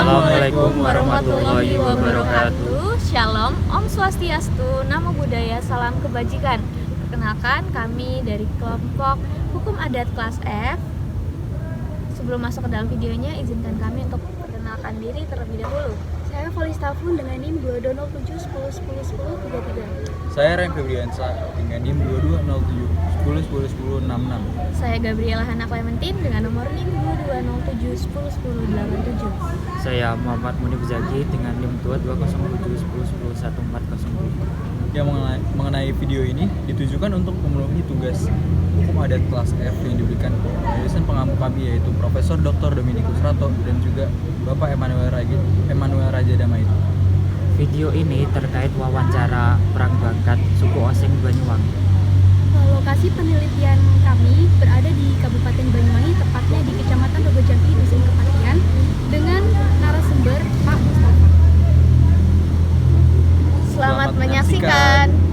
Assalamualaikum warahmatullahi wabarakatuh. Shalom, Om Swastiastu, Namo Buddhaya, salam kebajikan. Perkenalkan, kami dari kelompok Hukum Adat kelas F. Sebelum masuk ke dalam videonya, izinkan kami untuk perkenalkan diri terlebih dahulu. Saya Volistafun dengan NIM 220710101033. Saya Ren Febriansa dengan NIM 220710101066. Saya Gabriela Hana Clementine dengan nomor NIM 2207101087. Saya Muhammad Munib Zaki dengan NIM 220710101402. Yang mengenai video ini ditujukan untuk memenuhi tugas Hukum Adat kelas F yang diberikan dosen pengampu kami, yaitu Profesor Dr. Dominikus Rato dan juga Bapak Emmanuel Raja Damai. Video ini terkait wawancara perang bakat suku Osing Banyuwangi. Lokasi penelitian kami berada di Kabupaten Banyuwangi, tepatnya di Kecamatan Rogojati, Dusun Kepatihan, dengan narasumber Pak Mustafa. Selamat menyaksikan.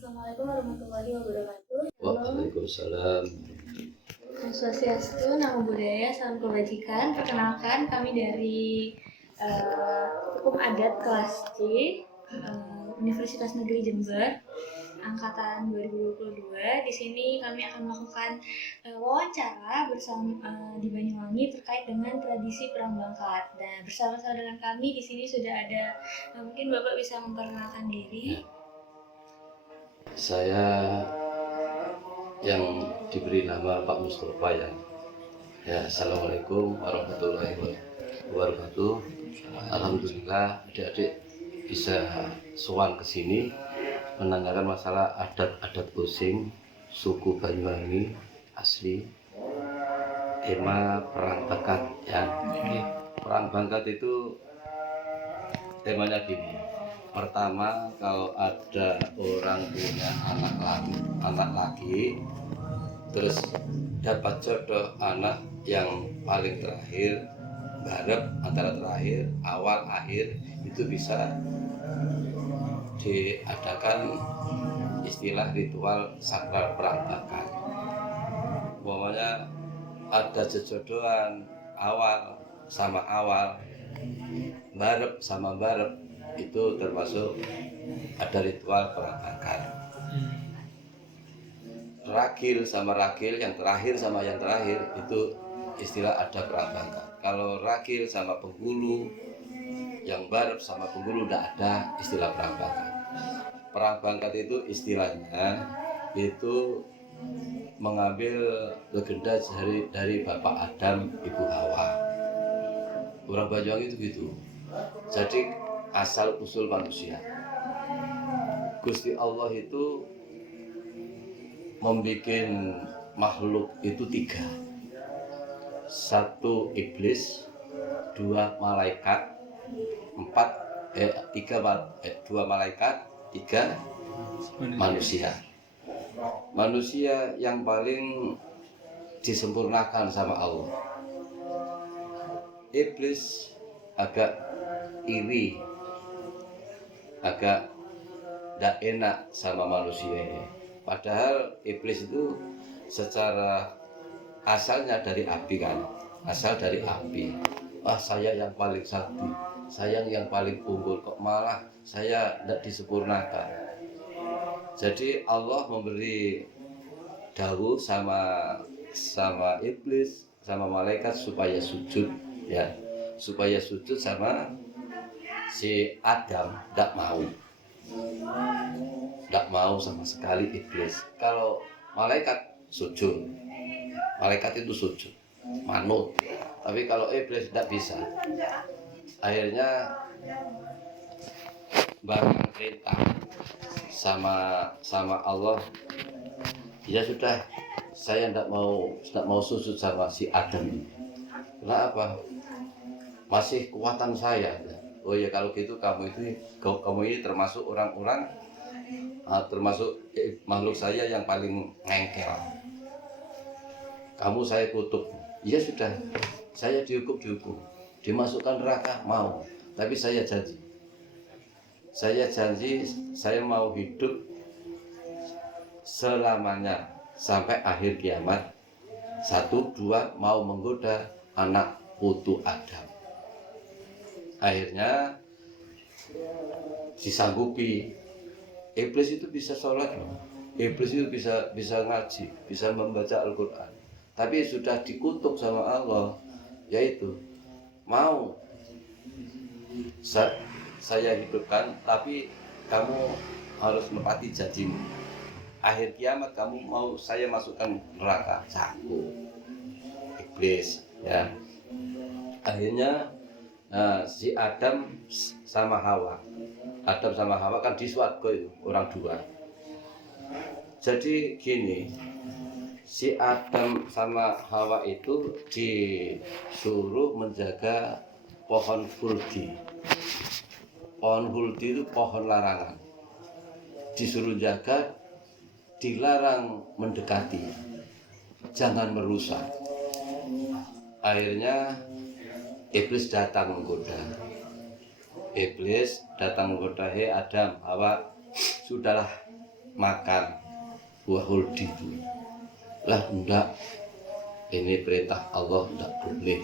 Assalamualaikum warahmatullahi wabarakatuh. Waalaikumsalam. Om Swastiastu, Namo Buddhaya, salam kebajikan. Perkenalkan, kami dari Hukum Adat kelas C, Universitas Negeri Jember, angkatan 2022. Di sini kami akan melakukan wawancara bersama di Banyuwangi terkait dengan tradisi perang bangkat. Dan bersama-sama dengan kami di sini sudah ada, mungkin Bapak bisa memperkenalkan diri. Saya yang diberi nama Pak Mustafa ya. Assalamualaikum warahmatullahi wabarakatuh. Alhamdulillah adik-adik bisa sowan ke sini menanyakan masalah adat-adat Osing suku Banyuwangi asli, tema perang bakat ya. Perang bakat itu temanya gini. Pertama, kalau ada orang punya anak laki, terus dapat jodoh anak yang paling terakhir, barep antara terakhir, awal akhir, itu bisa diadakan istilah ritual sakral perang bakat. Umpamanya ada jejodohan awal sama awal, barep sama barep, itu termasuk ada ritual perang bakat. Ragil sama ragil, yang terakhir sama yang terakhir, itu istilah ada perang bakat. Kalau ragil sama penghulu, yang barep sama penghulu, tidak ada istilah perang bakat. Perang bakat itu istilahnya itu mengambil legenda dari Bapak Adam, Ibu Hawa. Orang Banyuwangi itu gitu. Jadi asal usul manusia, Gusti Allah itu membuat makhluk itu 3. 1 iblis, 2 malaikat, 2 malaikat, 3 manusia. Manusia yang paling disempurnakan sama Allah. Iblis agak iri, agak tidak enak sama manusia. Padahal iblis itu secara asalnya dari api kan, asal dari api. Wah, saya yang paling sakti, saya yang paling unggul, kok malah saya tidak disempurnakan. Jadi Allah memberi dawuh sama iblis, sama malaikat supaya sujud, ya, supaya sujud sama si Adam. Tidak mau sama sekali iblis. Kalau malaikat sujud, malaikat itu sujud, manut. Tapi kalau iblis tidak bisa. Akhirnya barang perintah sama Allah, ya sudah, saya tidak mau sujud sama si Adam ini. Kenapa? Masih kekuatan saya. Oh ya, kalau gitu kamu ini termasuk orang-orang, termasuk makhluk saya yang paling ngengkel. Kamu saya kutuk. Ya sudah, saya dihukum, dimasukkan neraka mau. Tapi saya janji, saya mau hidup selamanya sampai akhir kiamat. 1, 2 mau menggoda anak putu Adam. Akhirnya disanggupi. Iblis itu bisa sholat, iblis itu bisa ngaji, bisa membaca Al-Quran. Tapi sudah dikutuk sama Allah, yaitu mau saya hidupkan, tapi kamu harus menepati janjimu. Akhir kiamat kamu mau saya masukkan neraka, sanggup. Iblis, ya. Akhirnya si Adam sama Hawa kan di swarga itu orang 2. Jadi gini, si Adam sama Hawa itu disuruh menjaga pohon huldi. Pohon huldi itu pohon larangan. Disuruh jaga, dilarang mendekati, jangan merusak. Akhirnya iblis datang menggoda. Hei Adam, Hawa, sudahlah makan buah huldi itu. Lah enggak, ini perintah Allah, enggak boleh.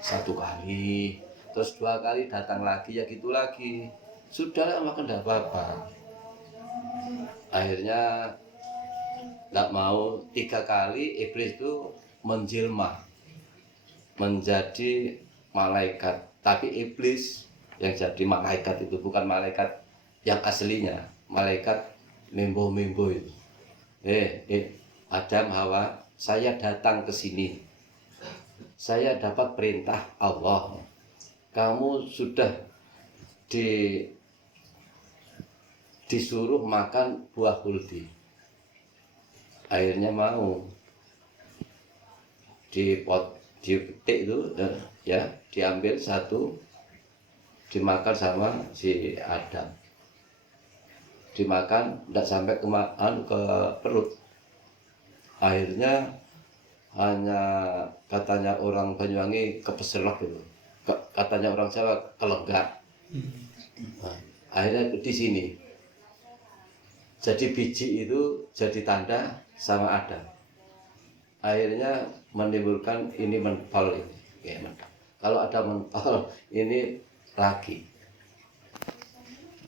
1 kali, terus 2 kali datang lagi, ya gitu lagi. Sudahlah makan, enggak apa-apa. Akhirnya enggak mau. 3 kali iblis itu menjelma menjadi malaikat. Tapi iblis yang jadi malaikat itu bukan malaikat yang aslinya, malaikat membo-membo itu. Adam, Hawa, saya datang ke sini. Saya dapat perintah Allah. Kamu sudah disuruh makan buah huldi. Akhirnya mau. Dipetik itu, ya, diambil 1, dimakan sama si Adam. Dimakan, tidak sampai ke perut. Akhirnya hanya katanya orang Banyuwangi kepeselok gitu. Katanya orang Jawa kelenggak. Nah, akhirnya di sini. Jadi biji itu jadi tanda sama Adam. Akhirnya menimbulkan ini mentol ini. Ya, mentol. Kalau ada mentol ini lagi.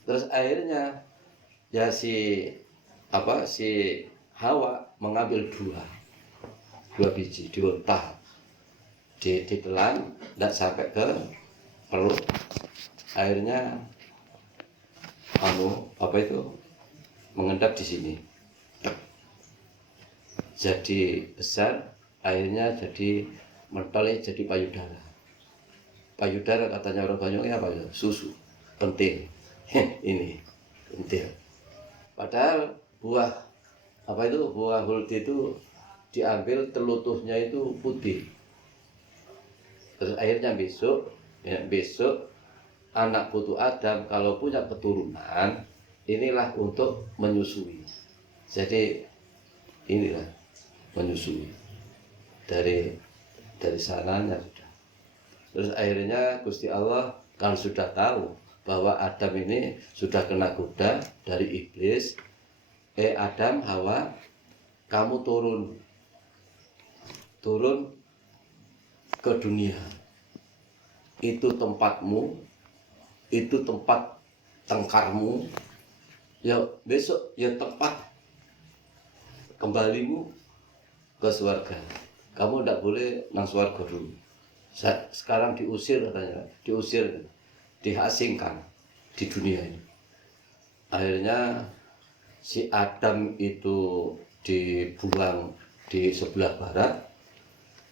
Terus akhirnya ya si Hawa mengambil 2 biji, diontah, ditelan, tidak sampai ke perut. Akhirnya mengendap di sini. Jadi besar, akhirnya jadi mentolnya jadi payudara. payudara katanya orang Banyuwangi apa ya? Susu, pentil. Ini pentil. Padahal buah apa itu, buah huldi itu diambil telutuhnya itu putih. Terus akhirnya besok anak putu Adam kalau punya keturunan inilah untuk menyusui. Jadi inilah menyusui dari sananya sudah. Terus akhirnya Gusti Allah kan sudah tahu bahwa Adam ini sudah kena goda dari iblis. Adam, Hawa, kamu turun ke dunia. Itu tempatmu, itu tempat tengkarmu. Ya besok ya tempat kembalimu ke surga. Kamu tidak boleh nang surga dulu. Sekarang diusir katanya, diasingkan di dunia ini. Akhirnya si Adam itu dibuang di sebelah barat,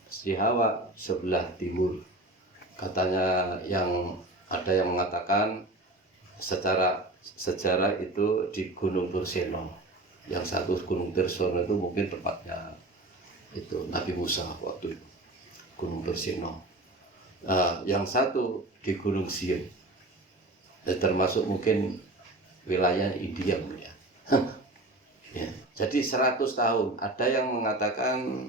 si Hawa sebelah timur. Katanya ada yang mengatakan secara sejarah itu di Gunung Turseno. Yang satu Gunung Turseno itu mungkin tempatnya itu Nabi Musa waktu itu, Gunung Turseno. Yang satu di Gunung Sion, termasuk mungkin wilayah India ya. Ya. Jadi 100 tahun, ada yang mengatakan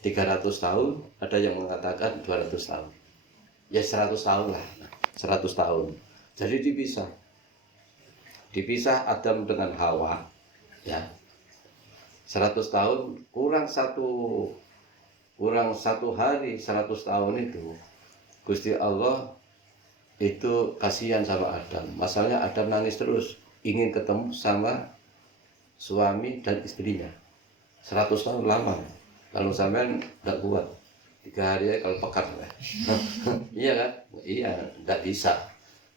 300 tahun, ada yang mengatakan 200 tahun. Ya 100 tahun lah, 100 tahun. Jadi dipisah Adam dengan Hawa. Ya, 100 tahun kurang satu hari 100 tahun itu Gusti Allah itu kasihan sama Adam. Masalahnya Adam nangis terus, ingin ketemu sama suami dan istrinya. 100 tahun lama. Kalau sampean enggak kuat 3 hari aja kalau pekat. Iya kan? Iya, enggak bisa.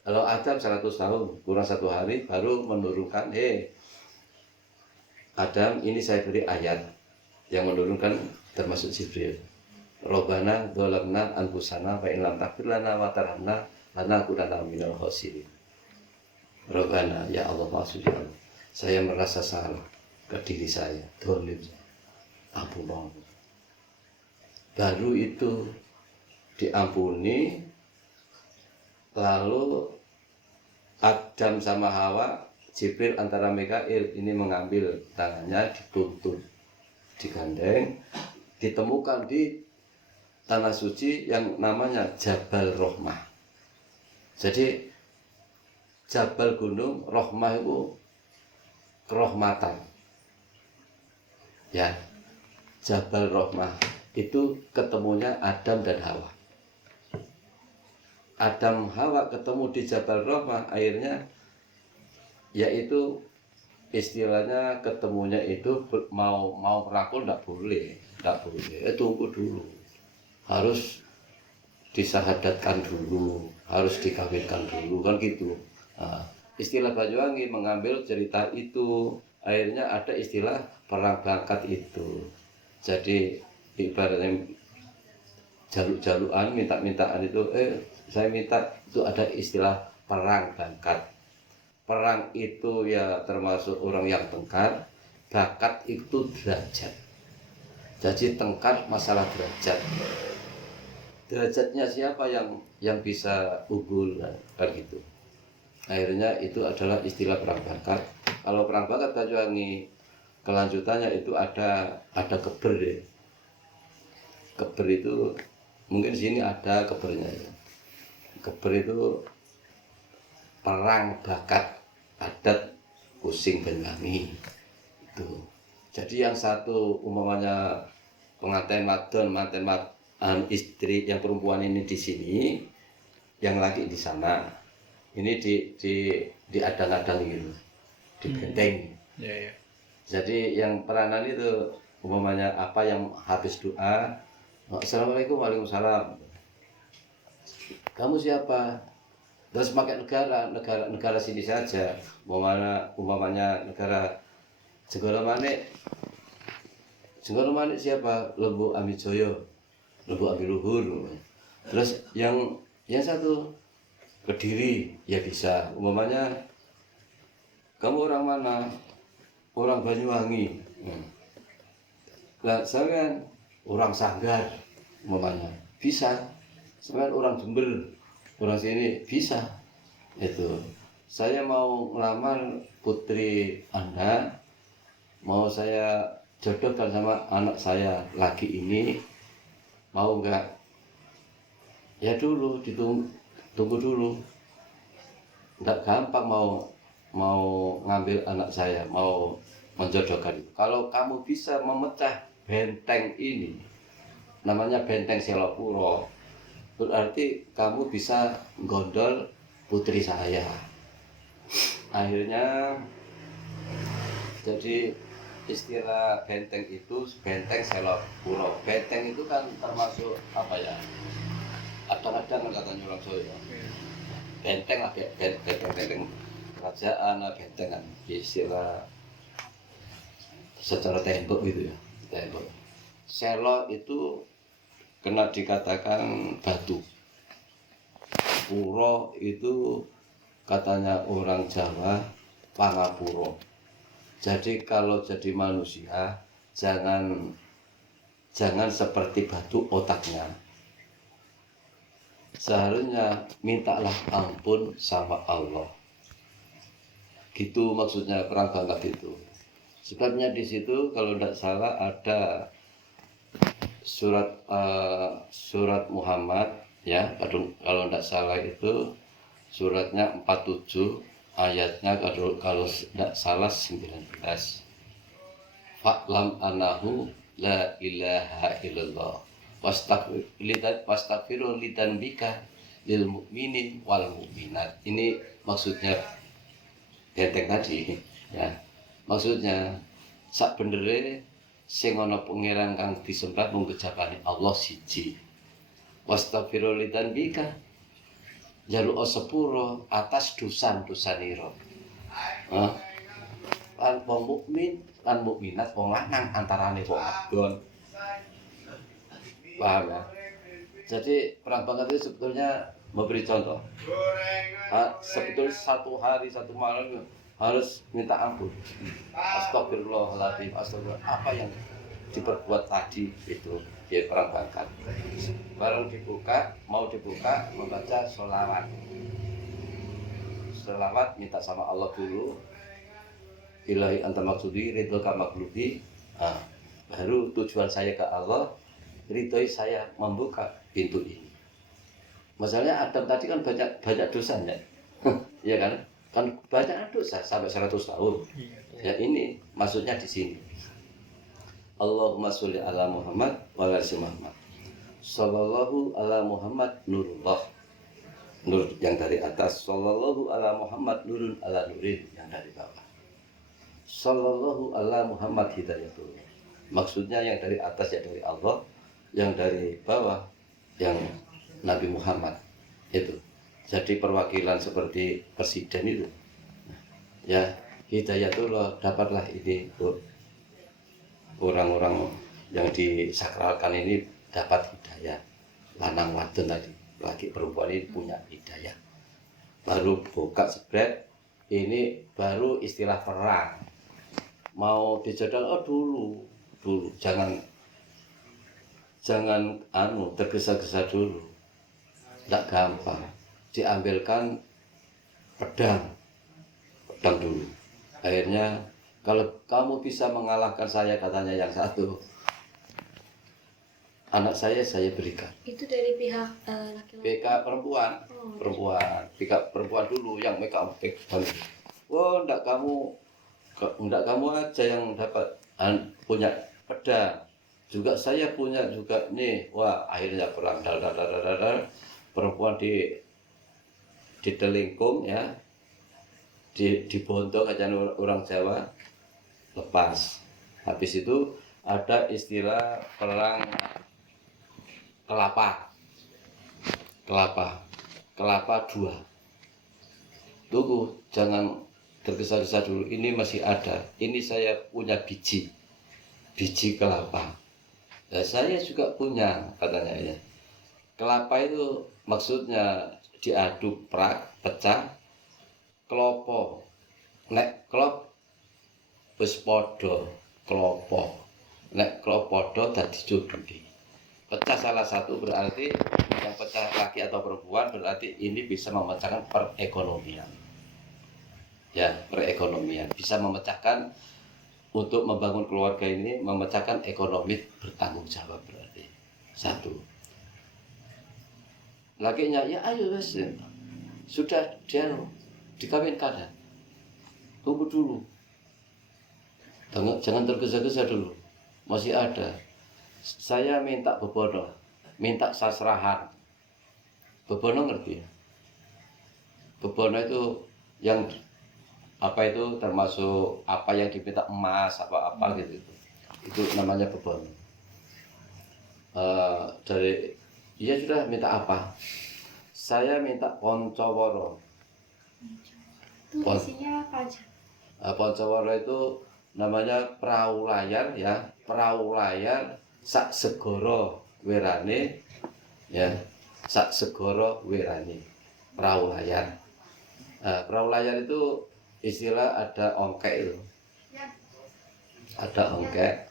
Kalau Adam 100 tahun kurang 1 hari baru menurunkan, Adam, ini saya beri ayat yang menurunkan termasuk Jibril. Robbana dzalamna anfusana wa in lam taghfir lana wa tarhamna lanakunanna minal khasirin. Robbana, ya Allah, maksudnya saya merasa salah ke diri saya, dolim, ampun Allah. Baru itu diampuni, lalu Adam sama Hawa, Jibril antara Mikail ini mengambil tangannya, dituntun, digandeng, ditemukan di tanah suci yang namanya Jabal Rohmah. Jadi Jabal Gunung Rohmah itu kerahmatan. Ya, Jabal Rohmah itu ketemunya Adam dan Hawa. Adam Hawa ketemu di Jabal Rohmah, akhirnya yaitu istilahnya ketemunya itu mau merangkul tidak boleh, tunggu dulu, harus disahadatkan dulu, harus dikawinkan dulu, kan gitu. Istilah Banyuwangi mengambil cerita itu, akhirnya ada istilah perang bangkat itu. Jadi ibaratnya jaluk-jalukan, minta-mintaan itu, saya minta, itu ada istilah perang bangkat. Perang itu ya termasuk orang yang tengkar, bakat itu derajat. Jadi tengkar masalah derajat. Derajatnya siapa yang bisa unggul, kan gitu. Akhirnya itu adalah istilah perang bakat. Kalau perang bakat Banyuwangi kelanjutannya itu ada keber deh. Keber itu mungkin sini ada kebernya ya. Keber itu perang bakat adat Kusing Banyuwangi itu. Jadi yang satu umpamanya pengantin madon, manten istri yang perempuan ini di sini, yang laki di sana. Ini di adang-adang gitu, di benteng. Ya. Jadi yang peranan itu umpamanya apa yang habis doa, Assalamualaikum, waalaikumsalam. Kamu siapa? Terus pakai negara sini saja, umpamanya negara Jenggala Manik siapa? Lembu Amijoyo, Lembu Amiluhur. Terus yang Yang satu Kediri, ya bisa. Umpamanya kamu orang mana? Orang Banyuwangi. Nah, saya orang Sanggar, umpamanya bisa. Saya orang Jember, orang sini bisa. Itu. Saya mau ngelamar putri Anda, mau saya jodohkan sama anak saya lagi ini, mau enggak? Ya dulu tunggu dulu, nggak gampang mau ngambil anak saya, mau menjodohkan itu. Kalau kamu bisa memecah benteng ini, namanya benteng Selopuro, berarti kamu bisa gondol putri saya. Akhirnya jadi istilah benteng itu benteng Selopuro. Benteng itu kan termasuk apa ya? Kadang-kadang katanya orang Jawa, benteng lah, benteng kerajaan lah, benteng kan istilah secara tembok gitu ya, tembok. Selo itu kena dikatakan batu, puro itu katanya orang Jawa pangapuro. Jadi kalau jadi manusia jangan seperti batu otaknya. Seharusnya mintalah ampun sama Allah. Gitu maksudnya perang bangkat itu. Sebabnya di situ kalau tidak salah ada surat Muhammad ya, kalau tidak salah itu suratnya 47 ayatnya kalau tidak salah 19. Fa'lam anahu la ilaha illallah wastaghfiru lidzambika lil mu'minin wal mu'minat. Ini maksudnya benteng tadi ya. Maksudnya sak bendere sing ana pangeran kang disembah mung kejabane Allah siji. Wastaghfiru lidzambika jaluk sepuro atas dosa-dosanira. Lan wong mukmin lan mukminat wong lanang antarane wong wadon. Paham ya? Jadi perang bangkat itu sebetulnya memberi contoh. Sebetulnya satu hari satu malam harus minta ampun. Astagfirullahaladzim, astagfirullah. Apa yang diperbuat tadi itu ya perang bangkat. Baru mau dibuka membaca sholawat. Sholawat minta sama Allah dulu. Ilahi anta maksudi ridho ka makludi. Baru tujuan saya ke Allah, ridhoi saya membuka pintu ini. Masalahnya Adam tadi kan banyak dosanya. Ya kan? Kan banyak dosa sampai 100 tahun. Ya ini maksudnya di sini. Allahumma sholli ala Muhammad wa ala ali Muhammad. Sallallahu ala Muhammad nurullah. Nur yang dari atas. Sallallahu ala Muhammad nurun ala nurin yang dari bawah. Sallallahu ala Muhammad hidayatullah. Maksudnya yang dari atas ya dari Allah, yang dari bawah yang Nabi Muhammad itu. Jadi perwakilan seperti presiden itu. Ya, hidayatullah dapatlah ini orang-orang yang disakralkan ini dapat hidayah. Lanang wadon tadi, laki perempuan ini punya hidayah. Baru buka sebret, ini baru istilah perang. Mau dijodoh dulu, jangan tergesa-gesa dulu. Tidak gampang. Diambilkan pedang dulu. Akhirnya kalau kamu bisa mengalahkan saya, katanya yang satu, anak saya berikan. Itu dari pihak laki-laki. Pihak perempuan, pihak perempuan dulu yang mereka pegang. Oh, enggak kamu aja yang dapat punya pedang. Juga saya punya juga nih. Wah, akhirnya perang perempuan ditelingkung ya, dibontok aja orang Jawa, lepas. Habis itu ada istilah perang kelapa 2. Tunggu, jangan tergesa-gesa dulu, ini masih ada. Ini saya punya biji kelapa. Nah, saya juga punya, katanya ya. Kelapa itu maksudnya diaduk prak pecah klopo nek klop wis padha klopo nek klop padha dadi jodhi. Pecah salah satu berarti yang pecah laki atau perempuan berarti ini bisa memecahkan perekonomian. Ya, perekonomian bisa memecahkan untuk membangun keluarga ini, memecahkan ekonomi bertanggung jawab berarti. Satu. Lakinya ya ayo wes sudah dia dikawinkan ya. Tunggu dulu. Jangan tergesa-gesa dulu. Masih ada. Saya minta bebono, minta sasrahan. Bebono ngerti ya? Bebono itu yang apa itu termasuk apa yang diminta emas apa gitu itu namanya bebono. Dari dia sudah minta apa? Saya minta poncoworo. Itu isinya apa aja? Poncoworo itu namanya perahu layar ya, perahu layar sak segoro werane ya, sak segoro werane perahu layar. Perahu layar itu istilah ada ongkek itu, ada ongkek.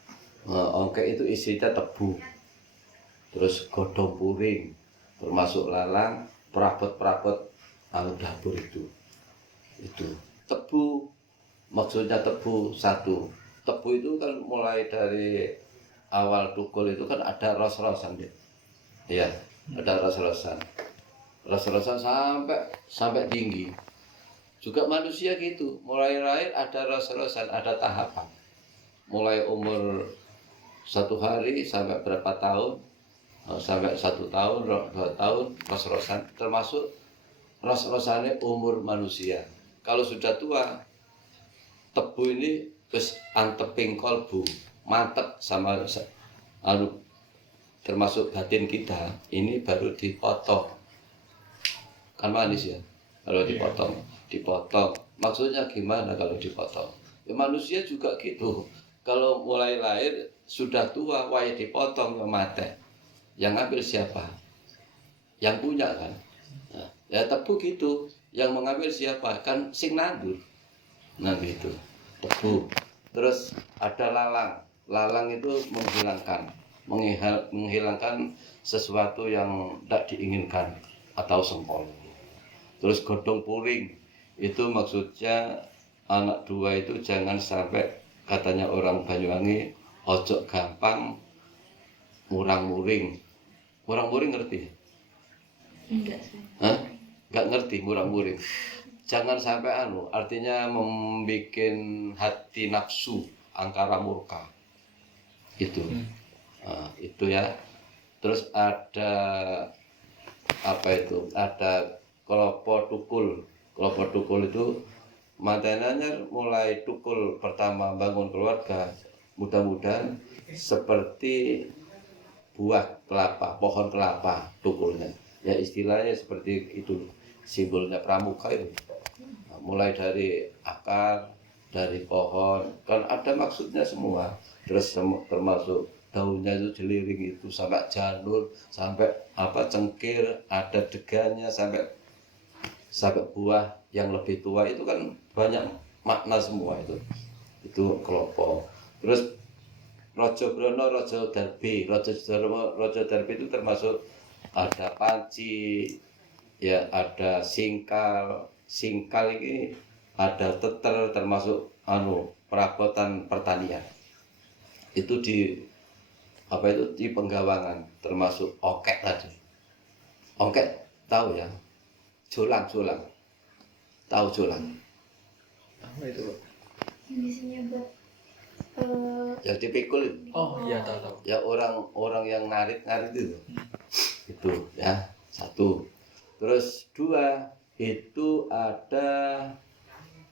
Ongkek itu isinya tebu, terus godong puring, termasuk lalang, perabot-perabot dapur itu tebu. Maksudnya tebu satu. Tebu itu kan mulai dari awal tukul itu kan ada ros-rosan dia. Iya, ada ros-rosan. Ros-rosan sampai tinggi. Juga manusia gitu, mulai lahir ada ros-rosan, ada tahapan. Mulai umur 1 hari sampai berapa tahun, sampai 1 tahun, 2 tahun, ros-rosan. Termasuk ros-rosannya umur manusia. Kalau sudah tua, tebu ini wis anteping kolbu, mantep sama termasuk batin kita, ini baru dipotong. Kan manis ya kalau dipotong. Maksudnya gimana kalau dipotong? Ya, manusia juga gitu. Kalau mulai lahir sudah tua, waya dipotong mati. Yang ngambil siapa? Yang punya kan? Nah, ya tebu gitu. Yang mengambil siapa? Kan sing nandur. Nah gitu, tebu. Terus ada lalang. Lalang itu menghilangkan sesuatu yang tidak diinginkan atau sengkol. Terus godong puring itu maksudnya anak 2 itu jangan sampai, katanya orang Banyuwangi, ojo gampang murang-muring. Murang-muring ngerti? Enggak sih. Hah? Nggak ngerti murang-muring. Jangan sampai artinya membuat hati nafsu angkara murka. Itu. Nah, itu ya. Terus ada apa itu? Ada kelopo tukul. Kelopo tukul itu mantenanya mulai tukul pertama bangun keluarga. Mudah-mudahan seperti buah kelapa, pohon kelapa tukulnya. Ya istilahnya seperti itu. Simbolnya pramuka itu, nah, mulai dari akar, dari pohon, kan ada maksudnya semua. Terus termasuk daunnya itu jeliring itu sampai janur, sampai cengkir, ada degannya sampai buah yang lebih tua itu kan banyak makna semua itu kelopo. Terus Rojo Brono, Rojo Darbi, Rojo Darbi itu termasuk ada panci. Ya ada singkal ini ada teter, termasuk perabotan pertanian. Itu di Penggawangan, termasuk ongkek tadi. Ongkek tahu ya? Jolang. Tahu jolang? Apa itu, Pak? Yang isinya buat Yang dipikul itu. Oh iya, tahu. Ya orang yang ngarit itu. Itu ya, 1. Terus 2 itu ada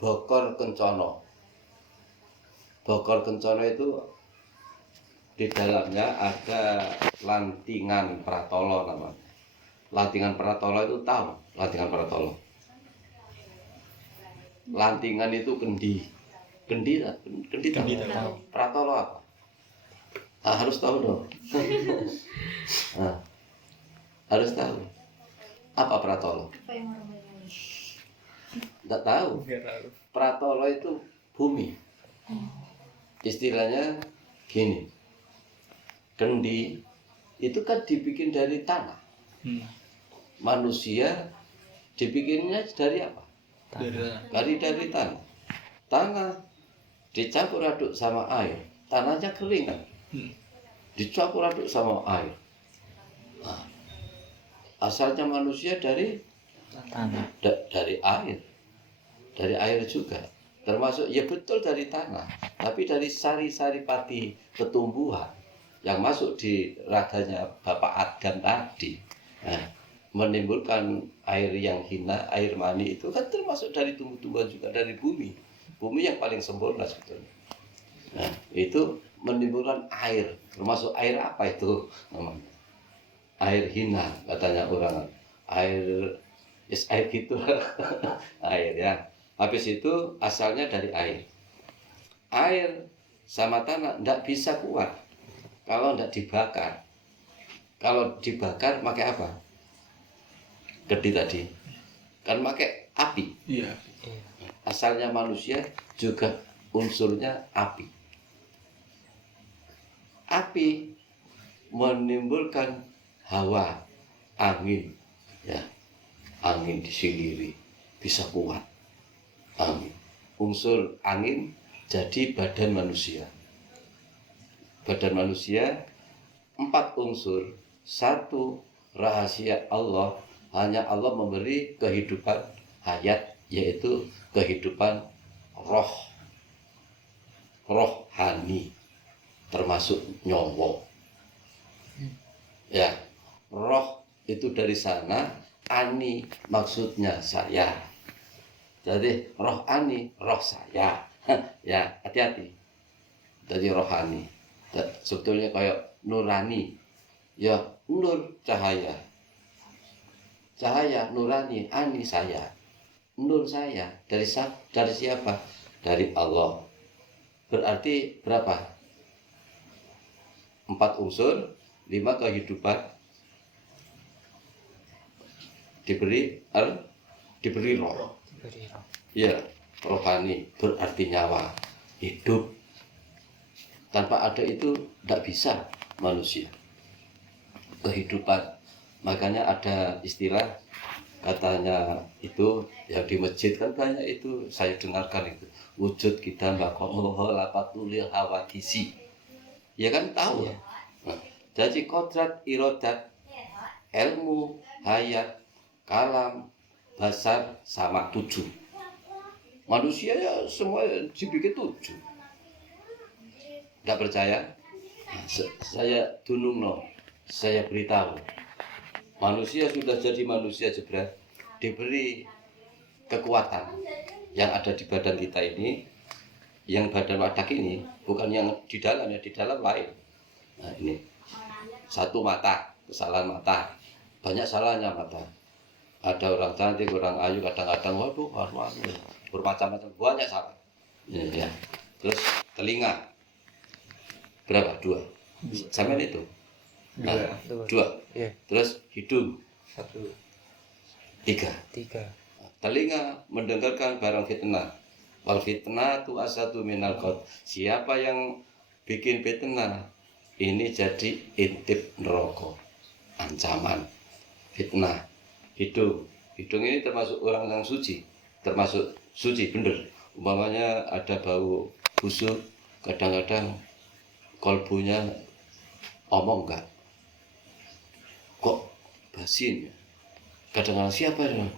bokor kencono. Bokor kencono itu di dalamnya ada lantingan pratolo namanya. Lantingan pratolo itu tahu? Lantingan pratolo. Lantingan itu kendi. Kendi tahu. Pratolo apa? Harus tahu dong. Harus tahu. Apa pratolo? Apa yang orang Banyuwangi? Tidak tahu. Pratolo itu bumi. Istilahnya gini, kendi itu kan dibikin dari tanah. Manusia dibikinnya dari apa? Dari tanah. Tanah dicampur aduk sama air, tanahnya kering kan? Dicampur aduk sama air. Nah, asalnya manusia dari tanah. Dari air juga, termasuk ya betul dari tanah, tapi dari sari-sari pati pertumbuhan yang masuk di raganya Bapak Adam tadi, nah, menimbulkan air yang hina, air mani itu kan termasuk dari tumbuh-tumbuhan juga, dari bumi yang paling sempurna sebetulnya. Nah, itu menimbulkan air, termasuk air apa itu namanya? Air hina katanya orang, air gitu. Air ya. Habis itu asalnya dari air. Air sama tanah tidak bisa kuat kalau tidak dibakar. Kalau dibakar pakai apa? Gede tadi kan pakai api. Iya. Asalnya manusia juga unsurnya api. Api menimbulkan hawa, angin, ya, angin disiliri bisa kuat. Angin, unsur angin jadi badan manusia. Badan manusia 4 unsur, 1 rahasia Allah. Hanya Allah memberi kehidupan hayat, yaitu kehidupan rohani, termasuk nyawa. Ya, roh itu dari sana, ani maksudnya saya. Jadi rohani, roh saya. Ya, hati-hati. Jadi rohani. Sebetulnya kayak nurani. Ya, nur cahaya. Cahaya nurani, ani saya. Nur saya dari siapa? Dari Allah. Berarti berapa? 4 unsur, 5 kehidupan. Diberi roh. Ya, rohani berarti nyawa, hidup. Tanpa ada itu tidak bisa manusia. Kehidupan. Makanya ada istilah katanya itu yang di masjid kan banyak itu saya dengarkan itu. Wujud kita maqamuhu lapatulil hawadisi. Ya kan tahu. Iya. Nah, jadi kodrat irodat, ilmu, hayat, kalam, basar sama 7. Manusia ya semua dibikin 7. Tidak percaya? Saya tunung saya beritahu. Manusia sudah jadi manusia jebret, diberi kekuatan yang ada di badan kita ini, yang badan wadak ini, bukan yang di dalam, ya di dalam lain. Nah ini, 1 mata, kesalahan mata, banyak salahnya mata. Ada orang cantik, orang ayu, kadang-kadang waduh, bermacam-macam, banyak salah. Ya. Terus telinga, berapa? 2. Sampai itu. Nah, 2. Iya. Terus hidung, 3. 3. Telinga mendengarkan barang fitnah. Wal fitnah tu asatu minal qaul. Siapa yang bikin fitnah, ini jadi intip neraka, ancaman fitnah. Hidung ini termasuk orang yang suci, termasuk suci bener. Umpamanya ada bau busuk, kadang-kadang kolbunya omong enggak, kok basin. Kadang-kadang siapa ya?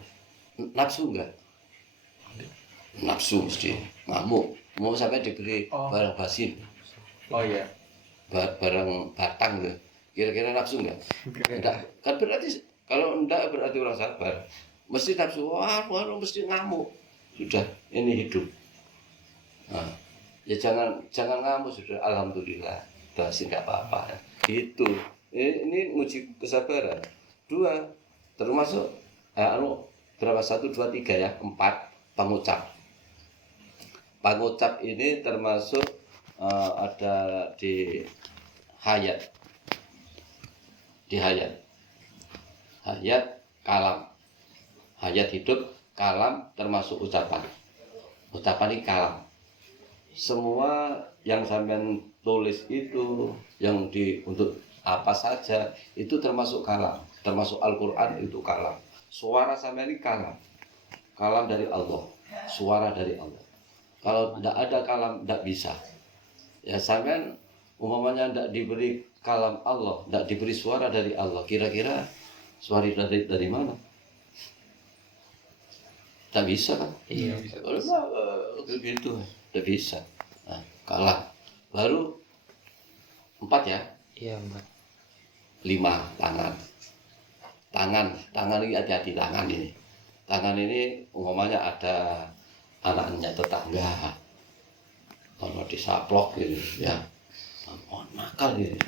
Nafsu enggak? Nafsu mesti ngamuk. Mau sampai diberi barang basin. Oh iya. Barang batang tuh. Kira-kira nafsu enggak? Enggak. Kan berarti kalau enggak berarti orang sabar. Mesti nafsu, wah mesti ngamuk. Sudah, ini hidup. Nah, ya jangan ngamuk sudah. Alhamdulillah, basin enggak apa-apa. Itu. Ini nguji kesabaran. 2 termasuk berapa? 1, 2, 3 ya, 4 pengucap. Pengucap ini termasuk ada di hayat. Hayat, kalam. hayat hidup, kalam termasuk ucapan. Ucapan ini kalam. Semua yang sampean tulis itu, yang untuk apa saja itu termasuk kalam, termasuk Al-Quran itu kalam. Suara sampean ini kalam, kalam dari Allah, suara dari Allah. Kalau tidak ada kalam tidak bisa. Ya sampean umpamanya tidak diberi kalam Allah, tidak diberi suara dari Allah, kira-kira suara dari mana? Tak bisa kan? Iya. Kalau begitu, tak bisa. Nah, kalah. Baru 4 ya, Iya, Mbak. 5 tangan. Tangan ini hati-hati tangan ini. Tangan ini umpamanya ada anaknya tetangga, kalau disaplok gitu ya, oh, nakal ini,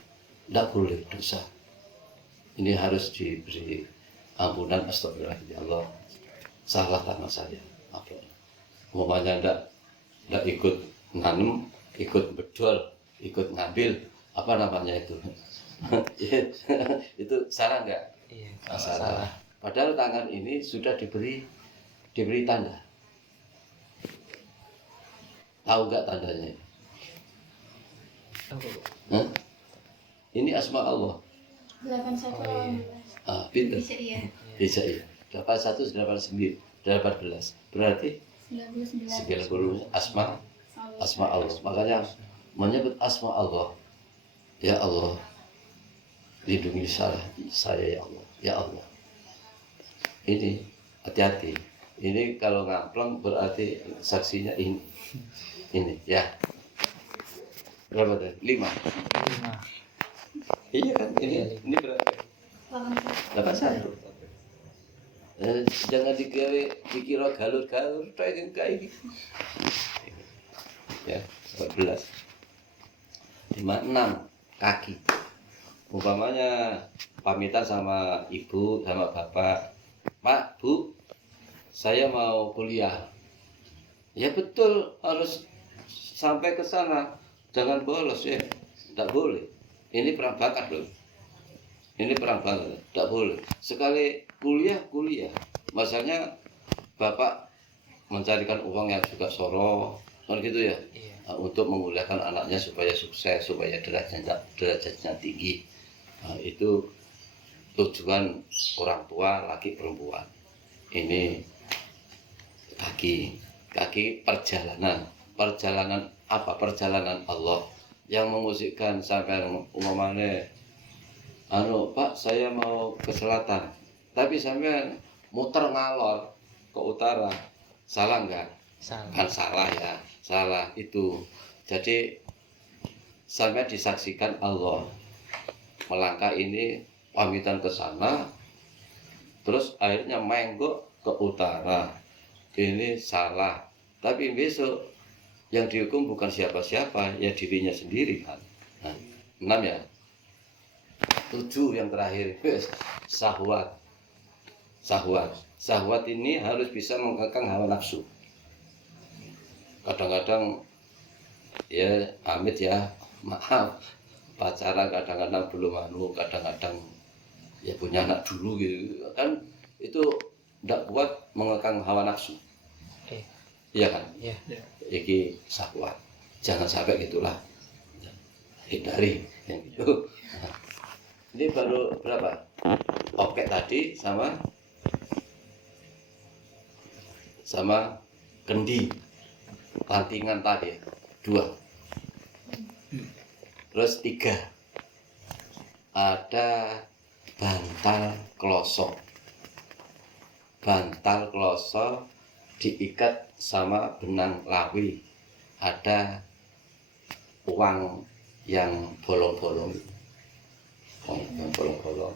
tidak boleh, dosa. Ini harus diberi ampunan, astagfirullah ya Allah. Salah tangan saya, apa? Umpamanya tidak ikut nanem, ikut bedol, ikut ngambil, apa namanya itu? Itu salah nggak? Iya, Salah. Padahal tangan ini sudah diberi tanda. Tahu nggak tandanya? Hah? Ini asma Allah. 81 Pinter. bisa iya. Bisa ya. 81, 89, 18. Berarti 99 90 asma Allah. Makanya menyebut asma Allah. Ya Allah, lindungi saya ya Allah. Ya Allah. Ini hati-hati. Ini kalau ngampleng berarti saksinya ini. Ini ya. Berapa tadi? 5. 5. Iya kan? Ini berapa? 81. Jangan dikira galur-galur kayak ini. Ya, 14. 56 kaki. Umpamanya pamitan sama ibu sama bapak, Pak, Bu, saya mau kuliah. Ya betul, harus sampai ke sana. Jangan bolos ya, tidak boleh. Ini perang bakat loh. Ini perang bakat, tidak boleh. Sekali kuliah. Masanya bapak mencarikan uang yang juga soro, kan gitu ya. Iya. Untuk menguliahkan anaknya supaya sukses, supaya derajatnya tinggi. Nah, itu tujuan orang tua laki perempuan. Ini kaki perjalanan apa? Perjalanan Allah yang mengusikkan sampai umpamanya Pak, saya mau ke selatan, tapi sampai muter ngalor ke utara, salah nggak? Salah. Kan salah ya, salah itu. Jadi sampai disaksikan Allah melangkah ini pamitan ke sana, terus akhirnya menggok ke utara. Ini salah. Tapi besok yang dihukum bukan siapa-siapa, ya dirinya sendiri kan. Nah, 6 ya. 7 yang terakhir, syahwat. Syahwat ini harus bisa mengekang hawa nafsu. Kadang-kadang ya amit ya, maaf, pacaran kadang-kadang belum kadang-kadang ya punya anak dulu gitu kan, itu tidak kuat mengekang hawa nafsu. Iya kan? Iya. Iki syahwat. Jangan sampai gitulah. Hindari yang gitu. Ini baru berapa? Oke tadi sama kendi. Lantingan tadi 2. Terus 3. Ada bantal klosok. Bantal klosok diikat sama benang lawi. Ada uang yang bolong-bolong. Yang bolong-bolong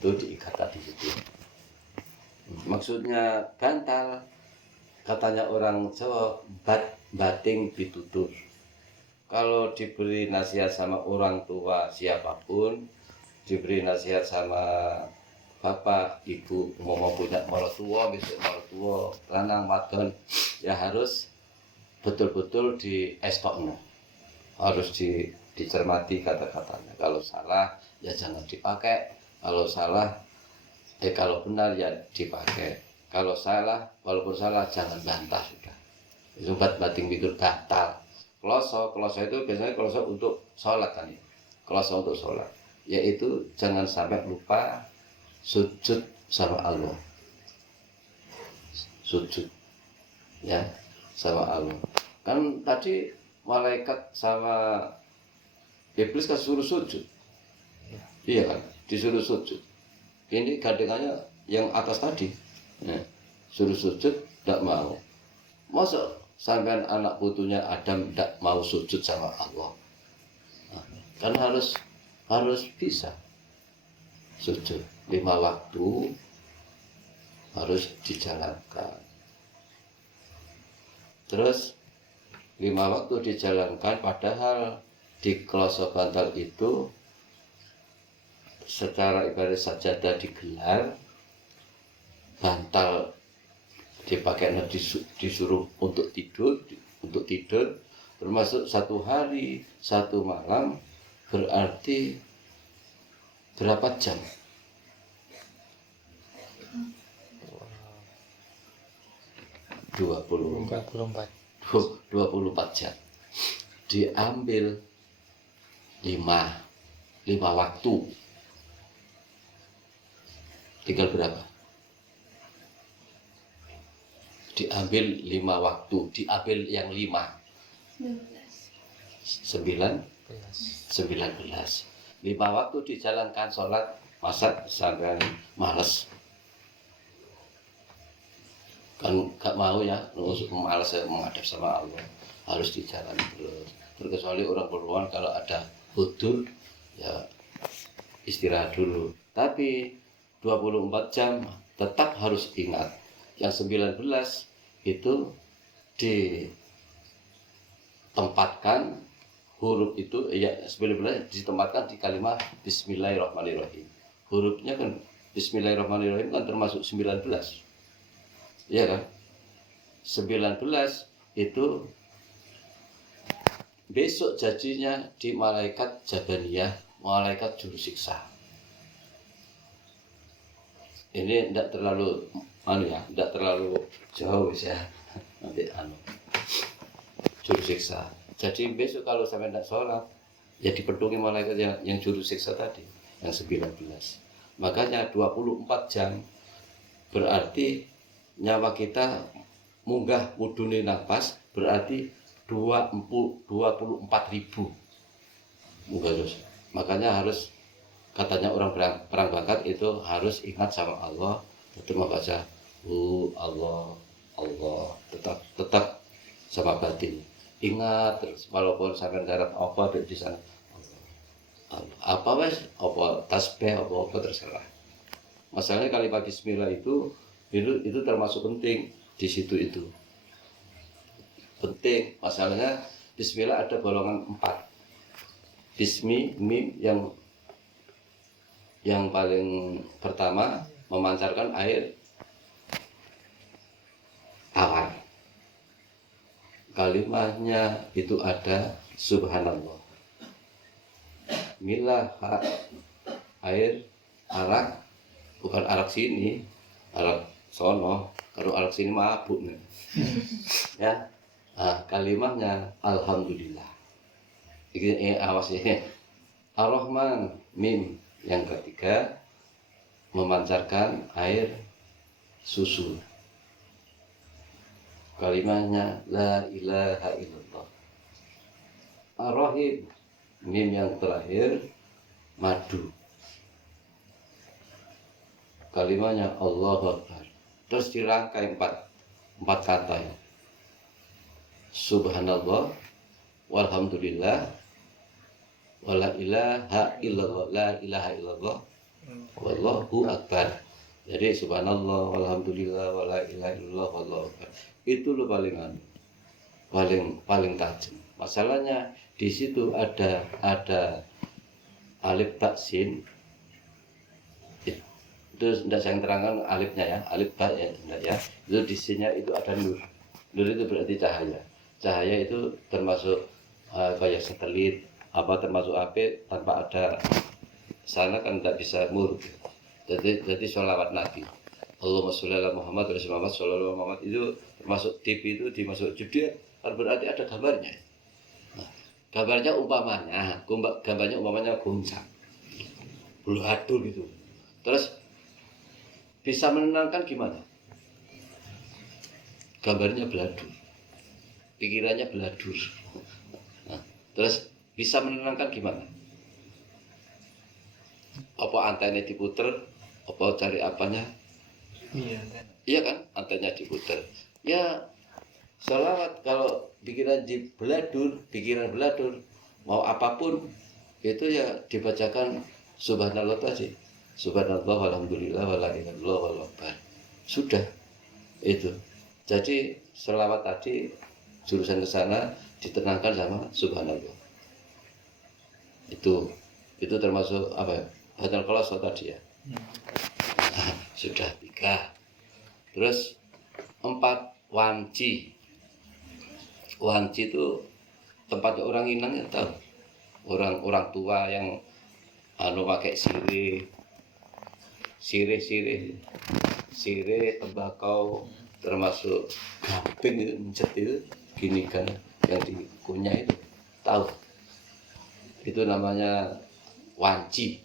itu diikat tadi itu. Maksudnya bantal, katanya orang Jawa, bating pitutur. Kalau diberi nasihat sama orang tua siapapun, diberi nasihat sama bapak, ibu, mau punya mertua, besok mertua, lanang wadon, ya harus betul-betul diestokno. Harus dicermati kata-katanya. Kalau salah ya jangan dipakai, kalau salah kalau benar ya dipakai. Kalau salah, walaupun salah jangan bantah sudah. Sobat bating pikir batal. Kloso itu biasanya kloso untuk sholat kan ya. Kloso untuk sholat, yaitu jangan sampai lupa sujud sama Allah. Sujud ya sama Allah. Kan tadi malaikat sama iblis kan suruh sujud. Iya kan, disuruh sujud. Ini gandengannya yang atas tadi. Suruh sujud tidak mau. Masa sampean anak putunya Adam tidak mau sujud sama Allah? Kan harus bisa sujud. 5 waktu harus dijalankan. Terus 5 waktu dijalankan, padahal di kloso bantal itu secara ibarat sajadah digelar, bantal dipakai, disuruh untuk tidur, termasuk 1 hari 1 malam, berarti berapa jam? 24 jam. Diambil 5 waktu. Tinggal berapa? Diambil 5 waktu, diambil yang 5. 19. 5 waktu dijalankan sholat, masa sampai males? Kan gak mau ya, males menghadap sama Allah, harus dijalani terus. Terkecuali orang perempuan kalau ada hudul ya istirahat dulu. Tapi 24 jam tetap harus ingat. Yang 19 itu ditempatkan huruf itu, ya 19 ditempatkan di kalimat Bismillahirrahmanirrahim. Hurufnya kan Bismillahirrahmanirrahim kan termasuk 19. Iya kan? 19 itu besok janjinya di malaikat Jabaniyah, malaikat juru siksa. Ini tidak terlalu tidak terlalu jauh ya. Nanti juru siksa. Jadi besok kalau sampai tidak sholat, ya dipedungi malaikat yang juru siksa tadi, yang 19. Makanya 24 jam berarti nyawa kita munggah mudune nafas, berarti 24.000 munggah terus. Makanya harus, katanya orang perang bakat itu harus ingat sama Allah, itu membaca Allah, tetap sama batin. Ingat terus, walaupun sampai darat apa di sana, apa wes, apa tasbih, apa terserah. Masalahnya kalimat Bismillah itu termasuk penting di situ itu. Penting, masalahnya Bismillah ada golongan 4. Bismi, mim yang paling pertama memancarkan air awan. Kalimatnya itu ada subhanallah. Milah air arak, bukan arak sini, arak sono. Kalau arak sini mabuk nih. Ya. Kalimatnya alhamdulillah. Ini awas ya. Ar-Rahman, mim. Yang ketiga memancarkan air susu. Kalimatnya la ilaha illallah. Ar-Rahim, mim yang terakhir madu. Kalimatnya Allahu Akbar. Terus dirangkai 4 kata ya. Subhanallah, walhamdulillah, wala ilaha illallah, la ilaha illallah, wallahu akbar. Jadi subhanallah, walhamdulillah, wala ilaha illallah, wallahu akbar. Itu lo paling tajam. Masalahnya di situ ada alif ba sin. Itu tidak saya terangkan alifnya ya, alif ba ya, ya. Itu di sinnya itu ada nur. Nur itu berarti cahaya. Cahaya itu termasuk kayak satelit, termasuk HP tanpa ada sana kan tidak bisa muruk. Jadi sholawat Nabi. Allahumma sholli ala Muhammad wa Muhammad sallallahu alaihi Muhammad itu termasuk TV itu dimasuk chip dia kan berarti ada gambarnya. Nah, gambarnya umpamanya goncang, beladur gitu. Terus bisa menenangkan gimana? Gambarnya beladur, pikirannya beladur. Nah, terus bisa menenangkan gimana? Apa antena diputer? Apa cari apanya? Iya kan, antenya diputer. Ya, sholawat kalau pikiran beladur, mau apapun itu ya dibacakan subhanallah tadi. Subhanallah walhamdulillah wala ilaha illallah wallahu akbar. Sudah itu. Jadi sholawat tadi jurusan ke sana ditenangkan sama subhanallah. Itu termasuk apa ya? Hadal Qolosho tadi ya. Sudah 3. Terus 4 wanci. Wanci itu tempatnya orang Minang ya tahu. Orang tua yang pakai sirih, tembakau, termasuk gamping itu mencet itu gini kan yang dikunyah itu tahu. Itu namanya wanci.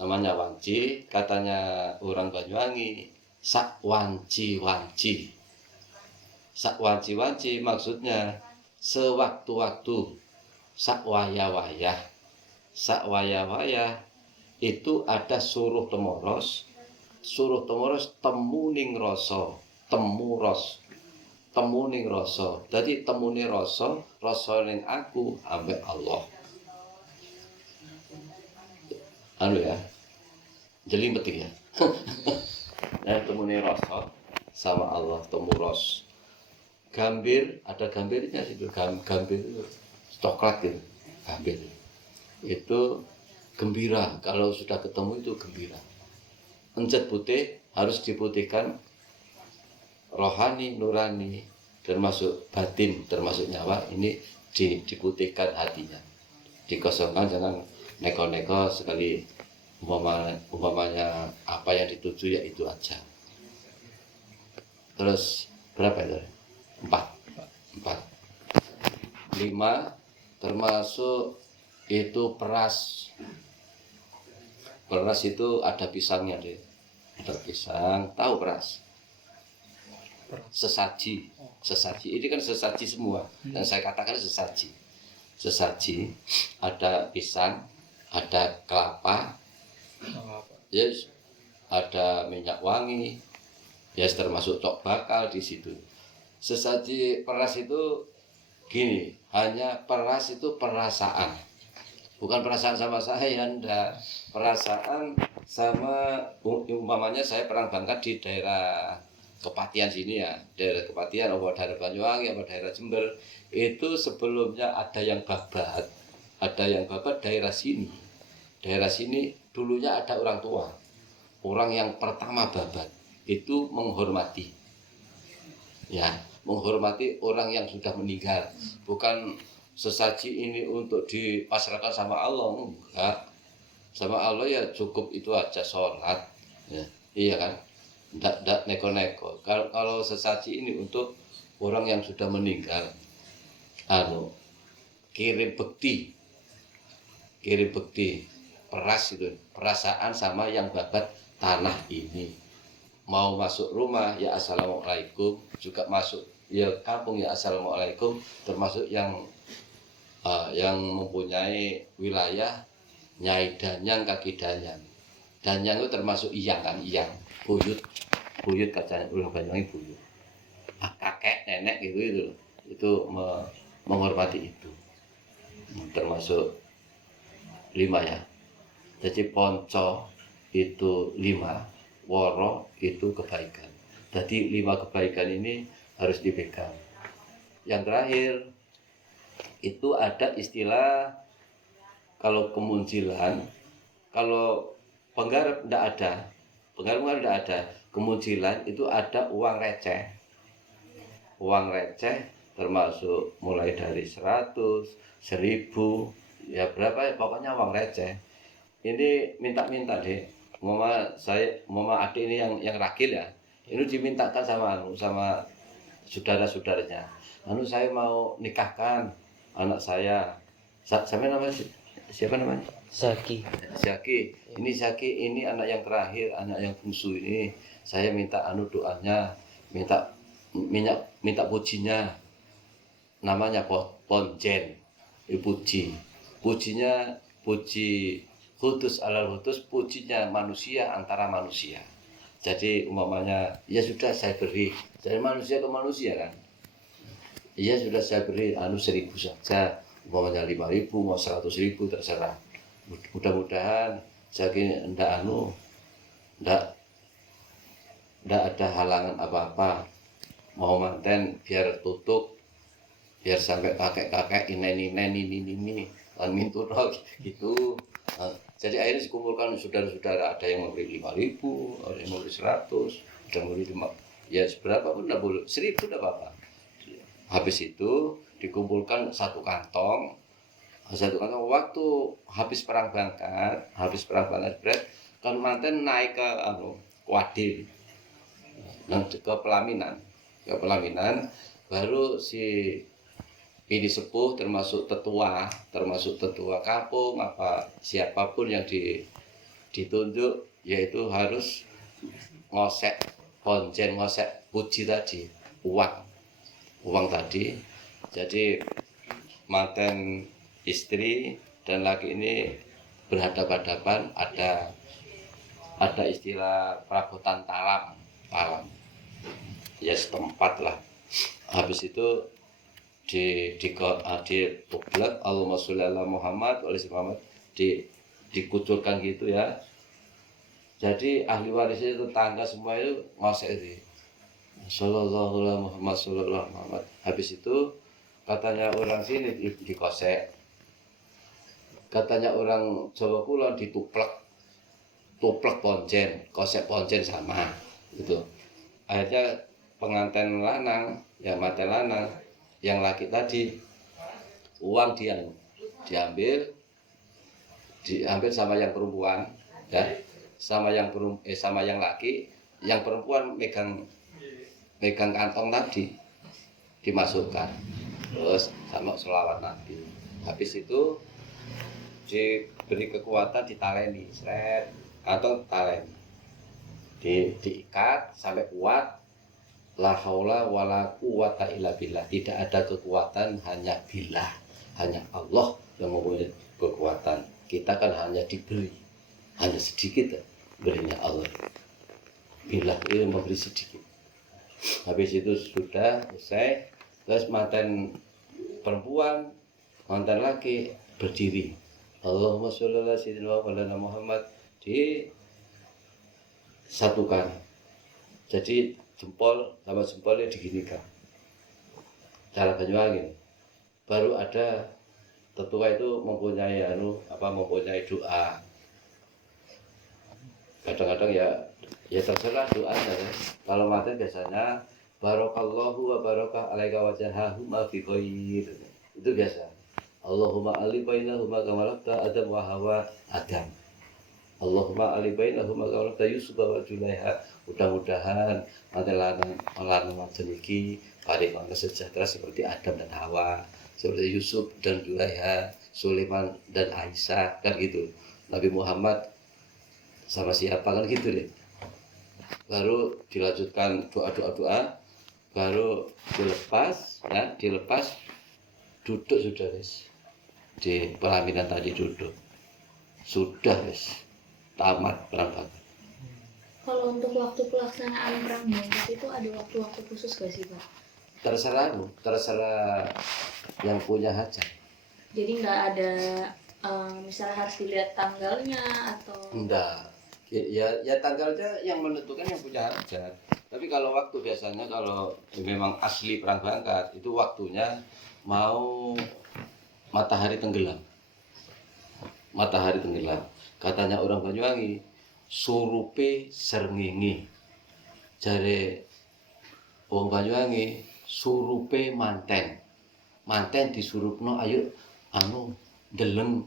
Namanya wanci, katanya orang Banyuwangi, sak wanci-wanci. Sak wanci-wanci maksudnya sewaktu-waktu, sak wayah-wayah. Sak wayah-wayah itu ada suruh temoros temuning rasa, temuning rasa. Jadi temune rasa ning aku ambek Allah. Ya, jelimet ya. Nah, temune rasa sama Allah, temuros. Gambir, ada gambirnya itu, gambir itu coklat gitu, gambir. Itu gembira, kalau sudah ketemu itu gembira. Encet putih harus diputihkan rohani, nurani, termasuk batin, termasuk nyawa, ini diputihkan hatinya. Dikosongkan, jangan neko-neko sekali, umpamanya apa yang dituju ya itu aja. Terus berapa itu? 4. 5 termasuk itu peras. Peras itu ada pisangnya deh. Ada pisang, tahu peras? Sesaji. Ini kan sesaji semua. Dan saya katakan sesaji. Sesaji ada pisang, ada kelapa, yes, ada minyak wangi, yes, termasuk tok bakal di situ. Sesaji peras itu gini, hanya peras itu perasaan, bukan perasaan sama saya, ndak. Perasaan sama umpamanya saya perang bangkat di daerah Kepatian sini ya, daerah Kepatian, apa daerah Banyuwangi, apa daerah Jember, itu sebelumnya ada yang babat daerah sini. Daerah sini dulunya ada orang tua, orang yang pertama babat itu menghormati, ya, menghormati orang yang sudah meninggal. Bukan sesaji ini untuk dipasrahkan sama Allah, enggak. Sama Allah ya cukup itu aja, sholat, ya, iya kan. Ndak neko-neko. Kalau sesaji ini untuk orang yang sudah meninggal, kirim bekti, peras itu, perasaan sama yang babat tanah ini. Mau masuk rumah ya assalamualaikum, juga masuk ya kampung ya assalamualaikum, termasuk yang mempunyai wilayah Nyai Danyang, kaki Danyang. Danyang itu termasuk iyang kan, iyang, buyut kacanya ulah Banyuwangi buyut. Kakek, nenek gitu itu menghormati itu. Termasuk 5 ya. Jadi ponco itu 5, woro itu kebaikan. Jadi 5 kebaikan ini harus dipegang. Yang terakhir itu ada istilah, kalau kemunjilan, kalau penggarap tidak ada, penggarap tidak ada, kemunjilan itu ada uang receh. Uang receh termasuk mulai dari 100, 1000, ya berapa ya, pokoknya uang receh. Ini minta-minta deh, adik ini yang ragil ya, ini dimintakan sama saudara-saudaranya. Saya mau nikahkan anak saya. Sampai namanya siapa namanya? Zaki. Zaki. Ini anak yang terakhir, anak yang bungsu ini. Saya minta doanya, minta pujinya. Namanya Ponjen. Pujinya puji khutus alal khutus, pujinya manusia antara manusia. Jadi umpamanya ya sudah saya beri dari manusia ke manusia kan. Iya sudah saya beri 1.000 saja, umpamanya 5.000 mau 100.000 terserah. Mudah-mudahan saya ndak ada halangan apa-apa. Mau manten biar tutup, biar sampai kakek-kakek ini lan minturok gitu. Jadi akhirnya dikumpulkan saudara-saudara, ada yang memberi 5.000, ada yang memberi 100, ada yang memberi 5, ya seberapa pun tidak boleh, 1.000 tidak apa-apa. Habis itu dikumpulkan satu kantong. Waktu habis perang bangkat berat, kan manten naik ke Wadil, ke pelaminan, baru si ini sepuh termasuk tetua kampung apa siapapun yang ditunjuk, yaitu harus ngosek ponjen, ngosek puji tadi, uang tadi. Jadi manten istri dan laki ini berhadapan-hadapan, ada istilah perabotan talam ya setempat lah. Habis itu tublak Allahumma sholli ala Muhammad oleh Muhammad, dikucurkan gitu ya. Jadi ahli warisnya itu tetangga semua itu ngosek itu sallallahu alaihi Muhammad sallallahu Muhammad. Habis itu katanya orang sini dikosek, katanya orang Jawa Kulon tuplek ponjen, kosek ponjen sama gitu. Akhirnya pengantin lanang ya manten lanang yang laki tadi, uang diambil sama yang perempuan ya, sama yang laki, yang perempuan megang kantong tadi dimasukkan, terus sama selawat Nabi. Habis itu diberi kekuatan, ditaleni, kantong taleni, diikat sampai kuat. La haula wala quwata illa billah. Tidak ada kekuatan, hanya billah, hanya Allah yang mempunyai kekuatan. Kita kan hanya diberi, hanya sedikit berinya Allah. Billah itu memberi sedikit. Habis itu sudah selesai, terus manten perempuan, manten laki berdiri. Allahumma sholli ala sayyidina Muhammad, disatukan. Jadi jempol sama jempolnya diginikan. Cara Banyuwangi. Baru ada tetua itu mempunyai doa. Kadang-kadang ya terserah doanya ya. Kalau mati biasanya barakallahu wa baraka alaika wajhahu ma fi khair. Itu biasa. Allahumma ali bainahuma kama labta Adam wa Hawa Adam. Allahumma ali bainahuma kama labta Yusuf wa Julaiha. Mudah-mudahan manten lanang iki paringan sejahtera seperti Adam dan Hawa, seperti Yusuf dan Julaiha, Sulaiman dan Aisyah, kan gitu. Nabi Muhammad sama siapa kan gitu deh. Baru dilanjutkan doa, baru dilepas duduk sudah guys. Di pelaminan tadi duduk. Sudah guys. Tamat perang bangkat. Kalau untuk waktu pelaksanaan perang bangkat itu ada waktu-waktu khusus gak sih Pak? Terserah yang punya hajat. Jadi nggak ada misalnya harus dilihat tanggalnya atau? Enggak. Ya tanggalnya yang menentukan yang punya hajat. Tapi kalau waktu biasanya kalau memang asli perang bangkat itu waktunya mau matahari tenggelam. Katanya orang Banyuwangi, surupe srengenge. Jare wong Banyuwangi, surupe manten disurupno, ayo deleng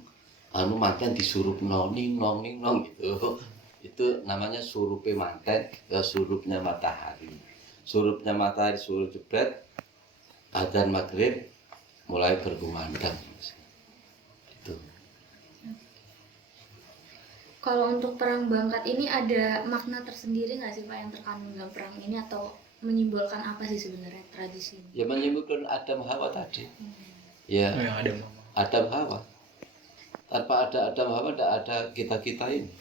manten disurupno ning nong gitu. itu namanya surupe manten, surupnya matahari. Surupnya matahari surup jebret, adzan maghrib mulai berkumandang. Itu. Kalau untuk perang bangkat ini ada makna tersendiri nggak sih Pak yang terkandung dalam perang ini, atau menyimbolkan apa sih sebenarnya tradisi ini? Ya menyebutkan Adam Hawa tadi. Ya, yang ada mama. Adam Hawa. Tanpa ada Adam Hawa tidak ada kita-kita ini.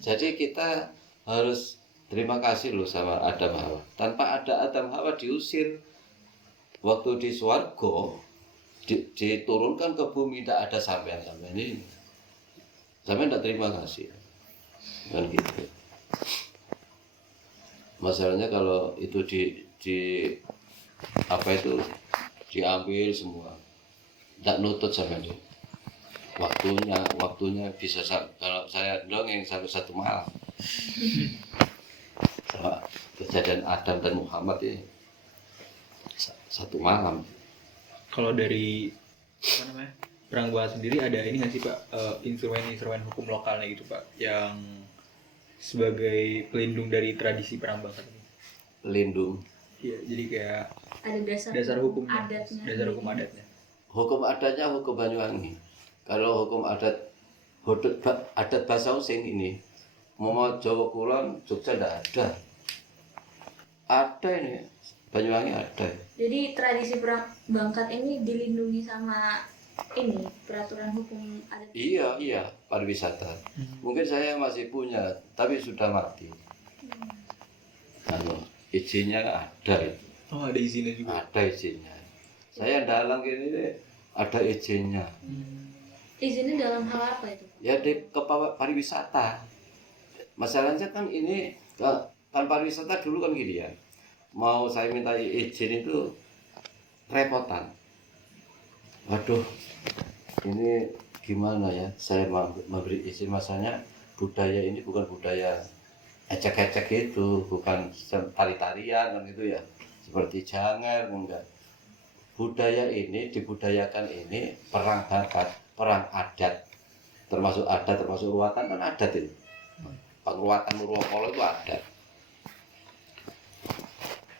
Jadi kita harus terima kasih loh sama Adam Hawa. Tanpa ada Adam Hawa diusir. Waktu di swarga diturunkan ke bumi, tidak ada sampean-sampean ini. Sampean tidak terima kasih. Kan gitu. Masalahnya kalau itu di apa itu diambil semua, tidak nutut sama dia. Waktunya bisa kalau saya dongeng sampai 1 malam. Sama kejadian Adam dan Muhammad ini 1 malam. Kalau dari apa namanya perang bangkat sendiri ada ini nggak sih Pak, instrumen hukum lokalnya gitu Pak, yang sebagai pelindung dari tradisi perang bangkat ini? Pelindung. Iya, jadi kayak Ada dasar hukum adatnya. dasar hukum adatnya. Hukum adatnya hukum Banyuwangi. Kalau hukum adat bahasa Osing ini, mau Jawa Kulon, Jogja tidak ada. Ada ini, Banyuwangi ada. Jadi tradisi perang bangkat ini dilindungi sama ini peraturan hukum adat. Iya, pariwisata. Mungkin saya masih punya, tapi sudah mati. Kalau izinnya ada itu. Oh, ada izinnya juga. Ada izinnya. Saya dalang ini ada izinnya. Izinnya dalam hal apa itu? Ya ke pariwisata. Masalahnya kan ini kan pariwisata dulu kan gini ya. Mau saya minta izin itu repotan. Waduh, ini gimana ya? Saya memberi izin, masalahnya budaya ini bukan budaya ecek-ecek itu, bukan tari-tarian kan gitu ya. Seperti jangan enggak. Budaya ini dibudayakan ini perang bangkat, perang adat, termasuk ruatan kan adat itu. Ruatan Purwokala itu adat.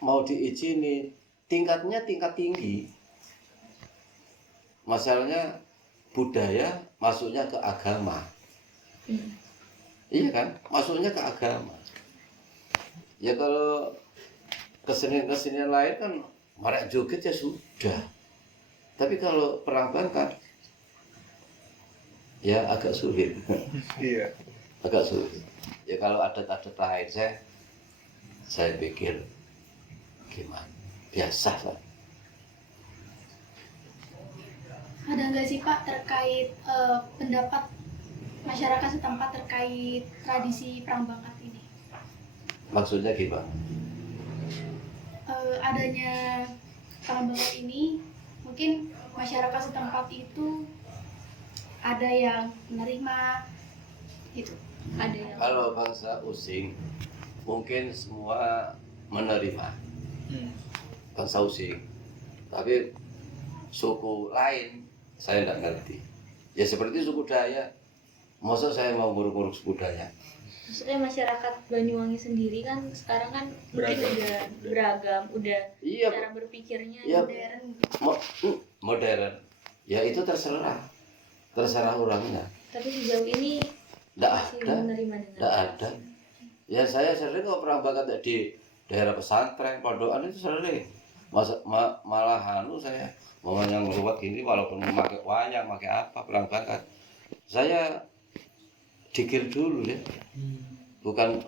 Mau diizini tingkatnya tingkat tinggi. Masalahnya budaya masuknya ke agama. Iya kan? Masuknya ke agama. Ya kalau kesenian lain kan marek joget ya sudah. Tapi kalau perang bangkat ya agak sulit. Iya. Agak sulit. Ya kalau adat-adat lain saya pikir gimana? Biasa lah. Ada nggak sih Pak terkait pendapat masyarakat setempat terkait tradisi perang bangkat ini? Maksudnya gimana? Adanya perang bangkat ini, mungkin masyarakat setempat itu ada yang menerima gitu. Ada yang Kalau bangsa Using mungkin semua menerima bangsa Using, tapi suku lain saya tidak ngerti. Ya seperti suku Dayak, masa saya mau ngurus suku Dayak? maksudnya masyarakat Banyuwangi sendiri kan sekarang kan mungkin Beragam. udah beragam, udah Iya, cara berpikirnya Iya. modern. modern. Ya itu terserah orangnya. Tapi sejauh ini Tidak masih ada, menerima dengan tidak ada. Ya saya sering kok perang bangkat di daerah pesantren, pondokan itu sering. Malah saya mau yang ngeruat gini walaupun memakai wayang, pakai apa perang bangkat. Saya dikir dulu ya. Bukan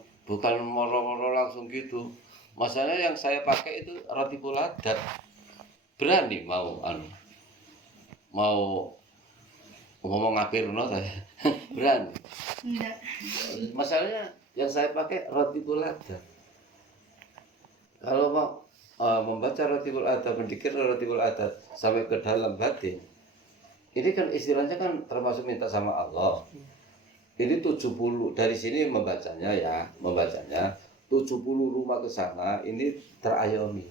moro-moro langsung gitu. Masalahnya yang saya pakai itu roti puladat. Berani mau ngomong ngapirno saya. Berani. Enggak. Masalahnya yang saya pakai roti puladat. Kalau mau membaca roti puladat, mendikir roti puladat sampai ke dalam batin, ini kan istilahnya kan termasuk minta sama Allah. Ini 70 dari sini membacanya 70 rumah ke sana ini terayomi.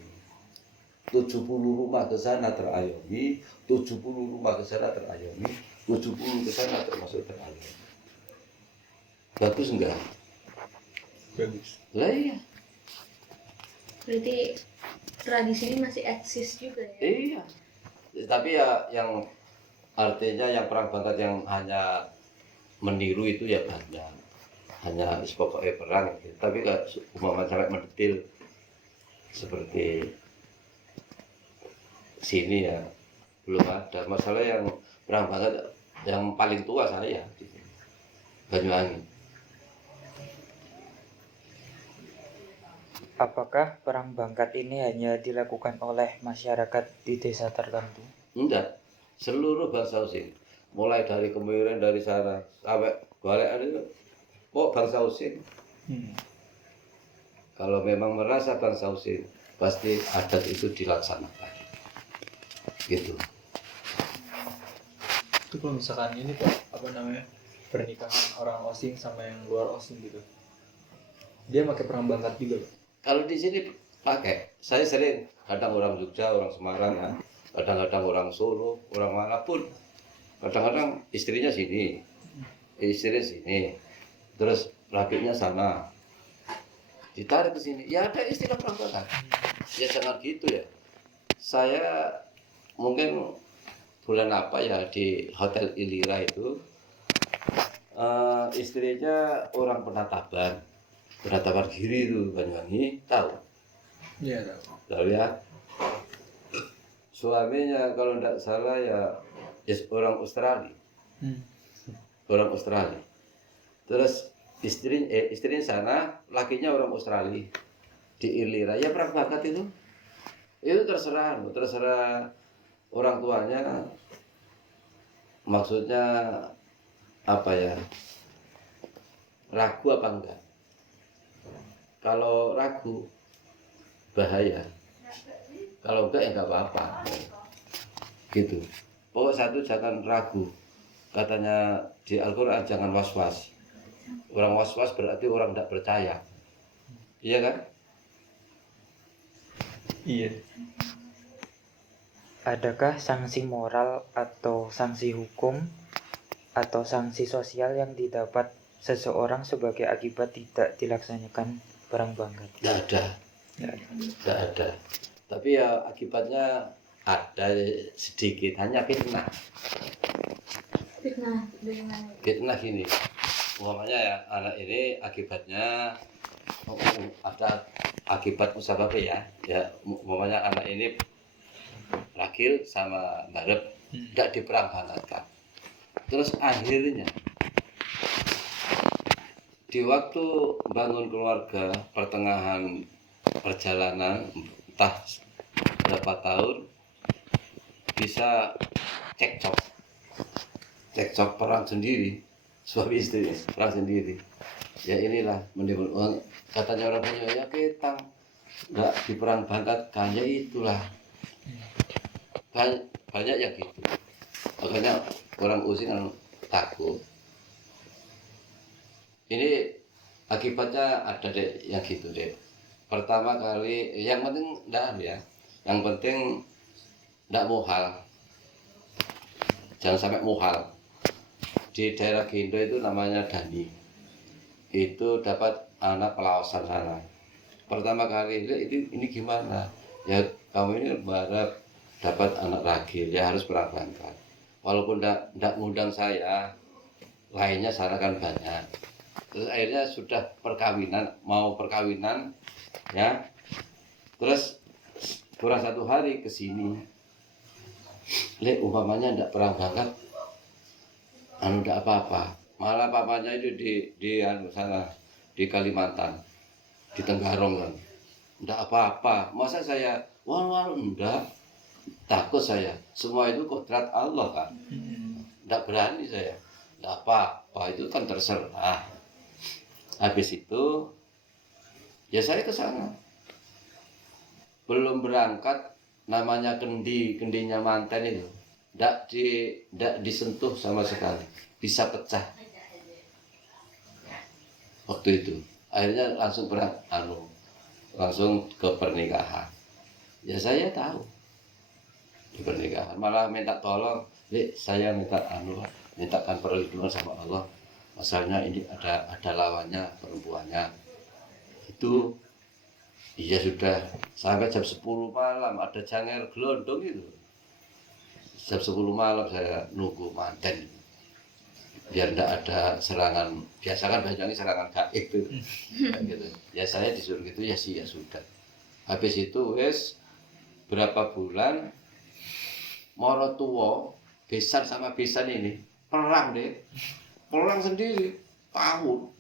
70 rumah ke sana terayomi, 70 rumah ke sana terayomi, 70 ke sana termasuk terayomi. Bagus enggak? Bagus. Lah iya, Berarti tradisi ini masih eksis juga ya? iya. Tapi ya yang artinya yang perang bangkat yang hanya meniru itu ya banyak. Hanya pokoknya perang gitu. Tapi kalau umpama sampai mendetil seperti sini ya belum ada. Masalah yang perang bangkat yang paling tua saya di sini, Banyuwangi. Apakah perang bangkat ini hanya dilakukan oleh masyarakat di desa tertentu? Enggak, seluruh bangsa Osing, mulai dari Kemiren dari sana sampai balik itu kok bangsa Osing. Kalau memang merasa bangsa Osing, pasti adat itu dilaksanakan. Gitu. Itu kalau misalkan ini Pak, apa namanya, pernikahan orang Osing sama yang luar Osing gitu, dia pakai perang bangkat juga Pak? Kalau di sini pakai, saya sering kadang orang Jogja, orang Semarang ya, kadang-kadang orang Solo, orang manapun, kadang-kadang istrinya sini, istrinya sini, terus lakinya sana, ditarik ke sini, ya ada istilah perang bangkat. Ya jangan gitu ya. Saya mungkin bulan apa ya di Hotel Ilira itu, istrinya orang Penataban Giri itu Banyuwangi, tahu? Iya tahu. Tahu ya. Suaminya kalau tidak salah ya orang Australia. Orang Australia. Terus istrinya sana, lakinya orang Australia di Ilira. Ya perang bangkat itu terserah orang tuanya. Maksudnya apa ya? Ragu apa enggak? Kalau ragu bahaya, kalau enggak ya enggak apa-apa gitu. Pokok satu jangan ragu, katanya di Al-Quran jangan was-was. Orang was-was berarti orang tidak percaya, iya kan? Iya. Adakah sanksi moral atau sanksi hukum atau sanksi sosial yang didapat seseorang sebagai akibat tidak dilaksanakan perang bangkat? Tidak ada. Tapi ya akibatnya ada sedikit, hanya fitnah. Fitnah dari mana? Fitnah gini, umpamanya ya anak ini akibatnya ada akibat musababnya ya umpamanya anak ini Rakil sama Barep tidak diperang bangkatkan. Terus akhirnya di waktu bangun keluarga pertengahan perjalanan entah berapa tahun bisa cekcok perang sendiri, suami istri perang sendiri. Ya inilah menimbulkan, katanya orang punya ya kita nggak di perang bangkat kayaknya itulah banyak yang gitu. Makanya orang Osing kan takut. Ini akibatnya ada deh yang gitu deh. Pertama kali, yang penting enggak ya. Yang penting enggak muhal. Jangan sampai muhal. Di daerah Gindo itu namanya Dani. Itu dapat anak pelawasan sana. Pertama kali, ini gimana? Ya kamu ini berharap dapat anak ragil, ya harus perang bangkat. Walaupun enggak ngundang saya, lainnya sana kan banyak. Terus akhirnya sudah mau perkawinan ya. Terus kurang 1 hari ke sini. Umpamanya ndak perang bangkat, ndak apa-apa. Malah papanya itu di sana di Kalimantan, di Tenggarong kan. Ndak apa-apa. Masa saya ndak takut saya. Semua itu kodrat Allah kan. Ndak berani saya. Ndak apa-apa, itu kan terserah. Habis itu ya saya ke sana. Belum berangkat, namanya kendinya manten itu ndak disentuh sama sekali, bisa pecah waktu itu. Akhirnya langsung langsung ke pernikahan. Ya saya tahu di pernikahan, malah minta tolong, saya mintakan perlindungan sama Allah. Masalahnya ini ada lawannya, perempuannya. itu iya sudah sampai jam 10 malam ada janger gelondong itu. Jam 10 malam saya nunggu manten biar tidak ada serangan. Biasa kan Banyuwangi serangan gaib itu gitu. Ya saya disuruh gitu ya sih ya sudah. Habis itu wes berapa bulan moro tua besan sama besan ini perang deh, perang sendiri tahun.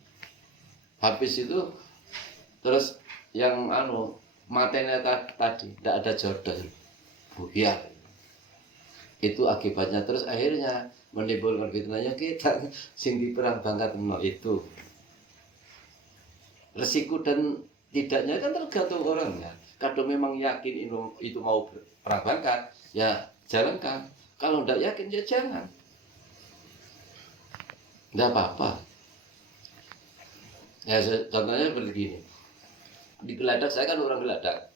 Habis itu terus yang matanya tadi tidak ada jodoh, buyar. Itu akibatnya. Terus akhirnya menimbulkan fitnahnya kita sing di perang bangkat itu. Resiko dan tidaknya kan tergantung orangnya. Kalau memang yakin itu mau perang bangkat, ya jalankan. Kalau tidak yakin ya jangan. Tidak apa-apa. Ya contohnya seperti gini. Di Geladak, saya kan orang Geladak.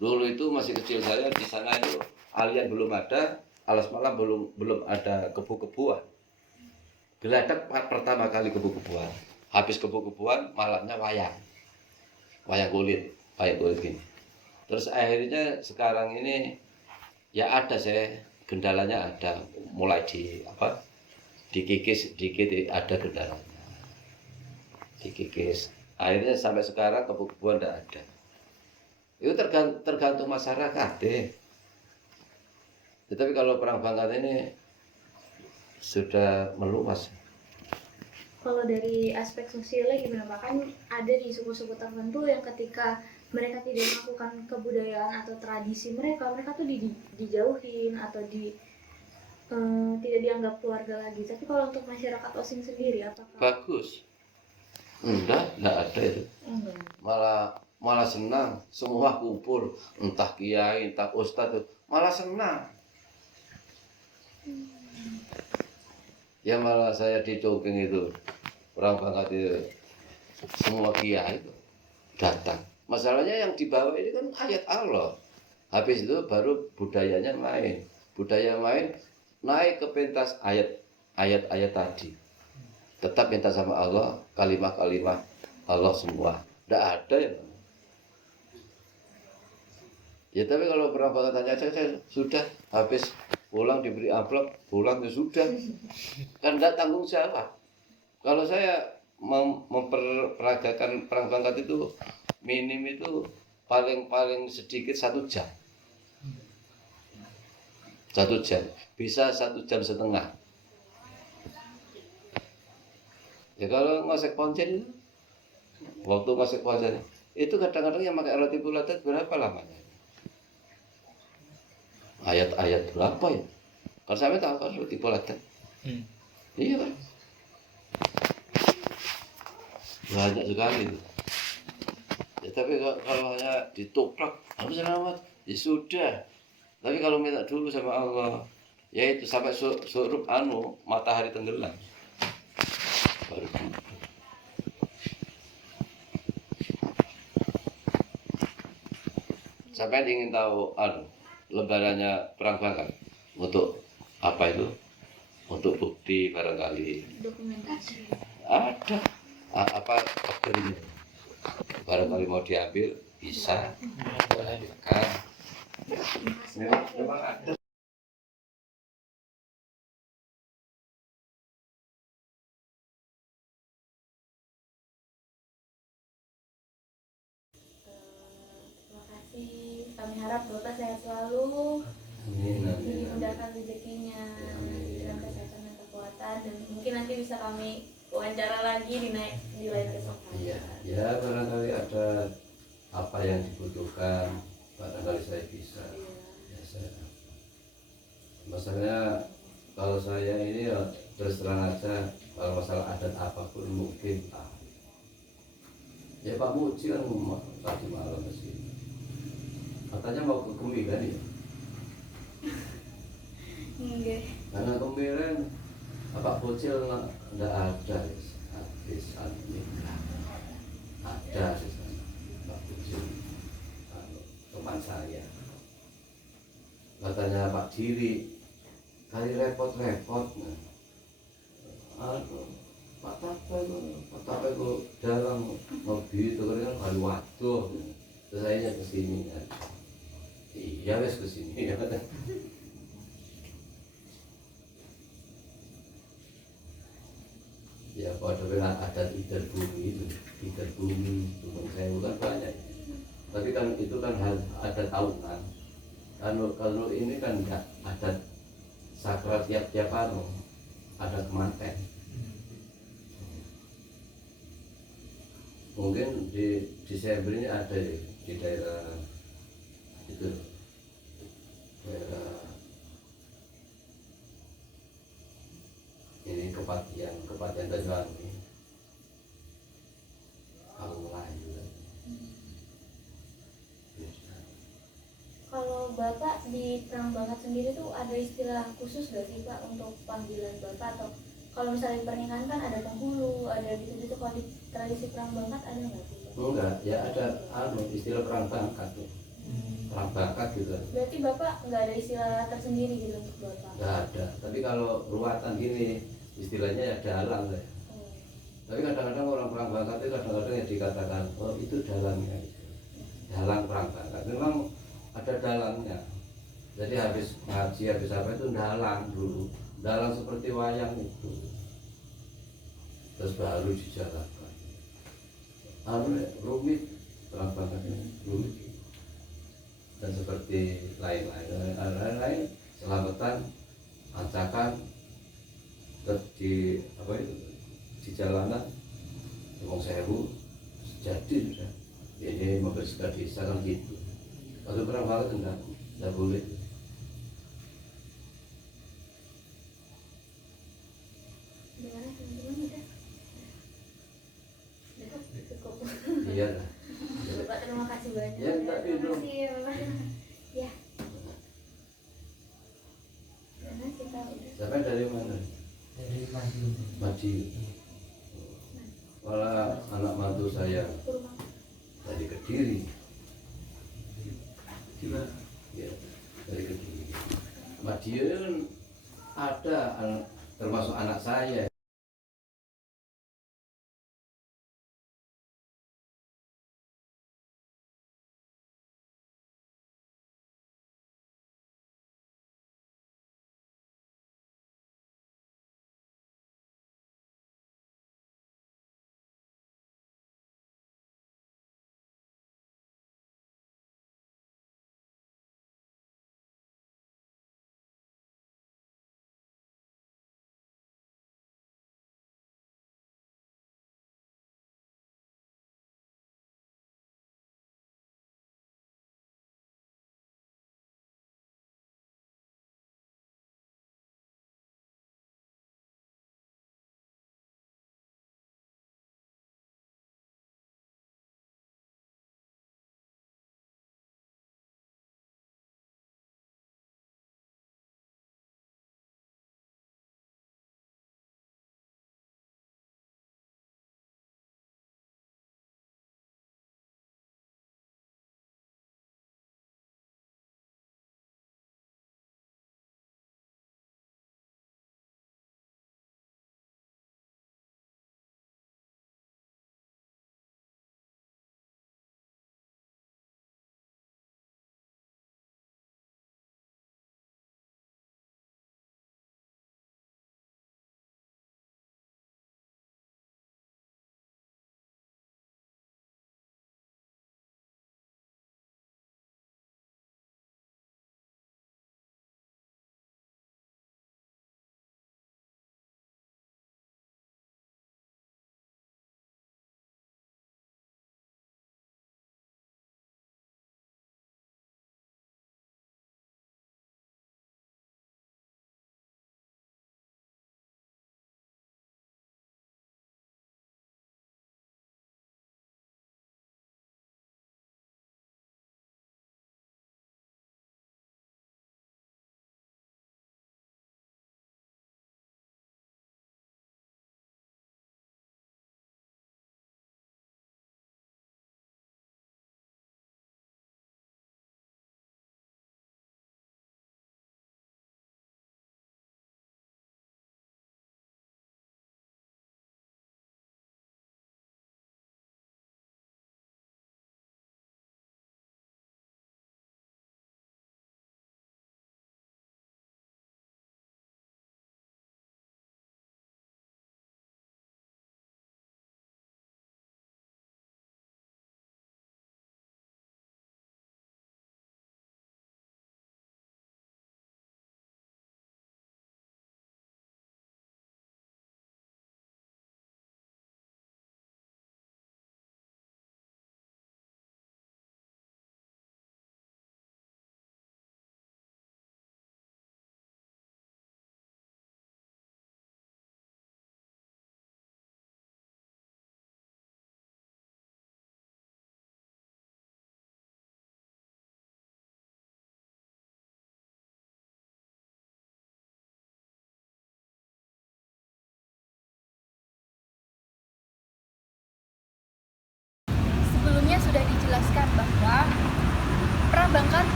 Dulu itu masih kecil saya di sana itu alian belum ada, alas malam belum ada kebu-kebuan. Geladak pertama kali kebu-kebuan. Habis kebu-kebuan malamnya wayang kulit gini. Terus akhirnya sekarang ini ya ada kendalanya ada, mulai dikikis sedikit ada kendalanya. Dikikis. Akhirnya sampai sekarang kebu-kebuan tidak ada. Itu tergantung masyarakat deh. Tetapi kalau perang bangkat ini sudah meluas. Kalau dari aspek sosialnya gimana Pak? Kan ada di suku-suku tertentu yang ketika mereka tidak melakukan kebudayaan atau tradisi mereka tuh dijauhin atau tidak dianggap keluarga lagi. Tapi kalau untuk masyarakat Osing sendiri apakah? Bagus. Enggak ada itu. Malah senang, semua kumpul, entah kiai, entah ustadz, malah senang. Ya malah saya dicongking itu, perang bangkat itu, semua kiai itu datang. Masalahnya yang dibawa ini kan ayat Allah. Habis itu baru budayanya main. Budaya main naik ke pentas ayat-ayat tadi. Tetap minta sama Allah, kalimah-kalimah Allah semua. Tidak ada ya. Ya tapi kalau perang bangkat aja saya sudah habis pulang diberi amplop, pulang ya sudah. Kan tidak tanggung jawab. Kalau saya memperagakan perang bangkat itu minim itu paling sedikit 1 jam. 1 jam. Bisa 1,5 jam. Ya kalau ngosek ponjen itu, waktu ngosek ponjen itu kadang-kadang yang pakai roti bulatat berapa lamanya? Ayat-ayat berapa ya? Kalau saya tahu kan roti bulatat. Iya kan? Banyak sekali itu. Ya, tapi kalau hanya ditoprak, harus selamat, ya sudah. Tapi kalau minta dulu sama Allah, yaitu sampai surup matahari tenggelam. Baru sampai ingin tahu lebarannya perang bangkat untuk apa itu? Untuk bukti barangkali. Dokumentasi. Ada apa ini? Barangkali mau diambil bisa. Kan? Memang ada. Kami harap Bapak sehat selalu, dimudahkan rezekinya, diberikan kesehatan dan kekuatan, dan mungkin nanti bisa kami wawancara lagi di lain kesempatan. Iya, ya barangkali ada apa yang dibutuhkan, barangkali saya bisa. Ya, masalahnya kalau saya ini ya, terus terang aja, kalau masalah adat apapun mungkin ya Pak Muji kan tadi malam masih katanya mau ke Kemiren ya? Enggak. Karena Kemiren Pak Bocil enggak ada habis nikah. Ada di sana Pak Bocil teman saya. Katanya Pak Diri kali repot-repot Pak itu dalam mobil itu kan kali waduh. Terus saya kesini kan. Iya wes kesini ya. Ya pada dengan adat ider bumi itu, ider bumi, gunung sewu kan banyak. Tapi kan itu kan ada tahunan. Kalau ini kan enggak ada sakral tiap-tiap anu, ada kemanten. Mungkin di Desember ini ada di daerah itu, daerah ini kepatian Banyuwangi, aku Melayu. Kalau Bapak di Perang Bangkat sendiri tuh ada istilah khusus gak sih Pak untuk panggilan Bapak, atau kalau misalnya di pernikahan kan ada penghulu, ada gitu-gitu, kalau di tradisi Perang Bangkat ada nggak sih Pak? Enggak, ya ada istilah perang bangkat tuh. Perang bangkat gitu. Berarti Bapak nggak ada istilah tersendiri gitu untuk Bapak? Enggak ada. Tapi kalau ruatan gini istilahnya ya dalang ya. Tapi kadang-kadang orang perang bangkat itu kadang-kadang ya dikatakan oh itu dalangnya, dalang perang bangkat. Memang ada dalangnya. Jadi habis ngaji habis apa itu dalang dulu, dalang seperti wayang itu. Terus baru dijalankan. Rumit perang bangkat ini rumit. Dan seperti lain-lain selamatan, ancakan, terus di apa itu di jalanan, Wong Sewu, jadi sudah ini membersihkan desa kan gitu. Kalau perang banget enggak boleh. Gimana teman-teman udah? Cukup. Iya lah. Bapak terima kasih banyak. Ya, tapi terima belum. kasih ya Bapak. Ya. Karena kita udah. Sampai dari mana? Dari Madiun. Madiun. Malah anak mantu saya Kurma. dari Kediri. Juga Ya, dari Kediri. Madiun ada termasuk anak saya.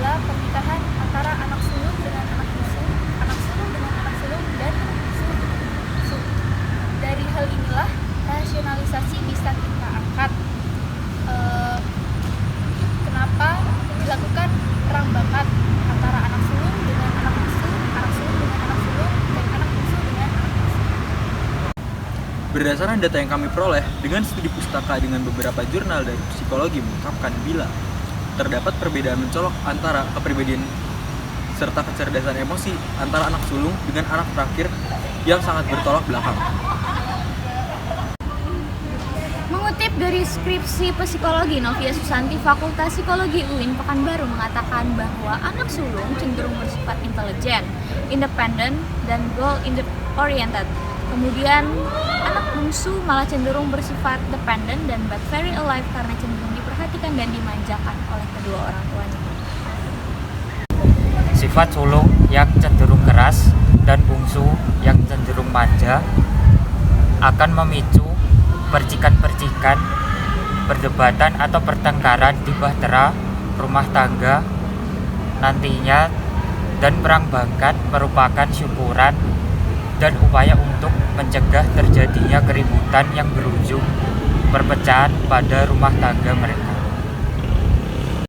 apabila pernikahan antara anak sulung dengan anak bungsu, anak sulung dengan anak sulung, dan anak bungsu dengan anak bungsu. Dari hal inilah rasionalisasi bisa kita angkat. Kenapa dilakukan perang bakat antara anak sulung dengan anak bungsu, anak sulung dengan anak sulung, dan anak bungsu dengan anak bungsu? Berdasarkan data yang kami peroleh, dengan studi pustaka dengan beberapa jurnal dari psikologi mengungkapkan bila terdapat perbedaan mencolok antara kepribadian serta kecerdasan emosi antara anak sulung dengan anak terakhir yang sangat bertolak belakang. Mengutip dari skripsi psikologi Novia Susanti Fakultas Psikologi UIN Pekanbaru mengatakan bahwa anak sulung cenderung bersifat intelijen, independen, dan goal oriented. Kemudian anak bungsu malah cenderung bersifat dependent dan but very alive karena cenderung diperhatikan dan dimanjakan oleh kedua orang tuanya. Sifat sulung yang cenderung keras dan bungsu yang cenderung manja akan memicu percikan-percikan, perdebatan atau pertengkaran di bahtera rumah tangga nantinya, dan perang bakat merupakan syukuran dan upaya untuk mencegah terjadinya keributan yang berujung perpecahan pada rumah tangga mereka.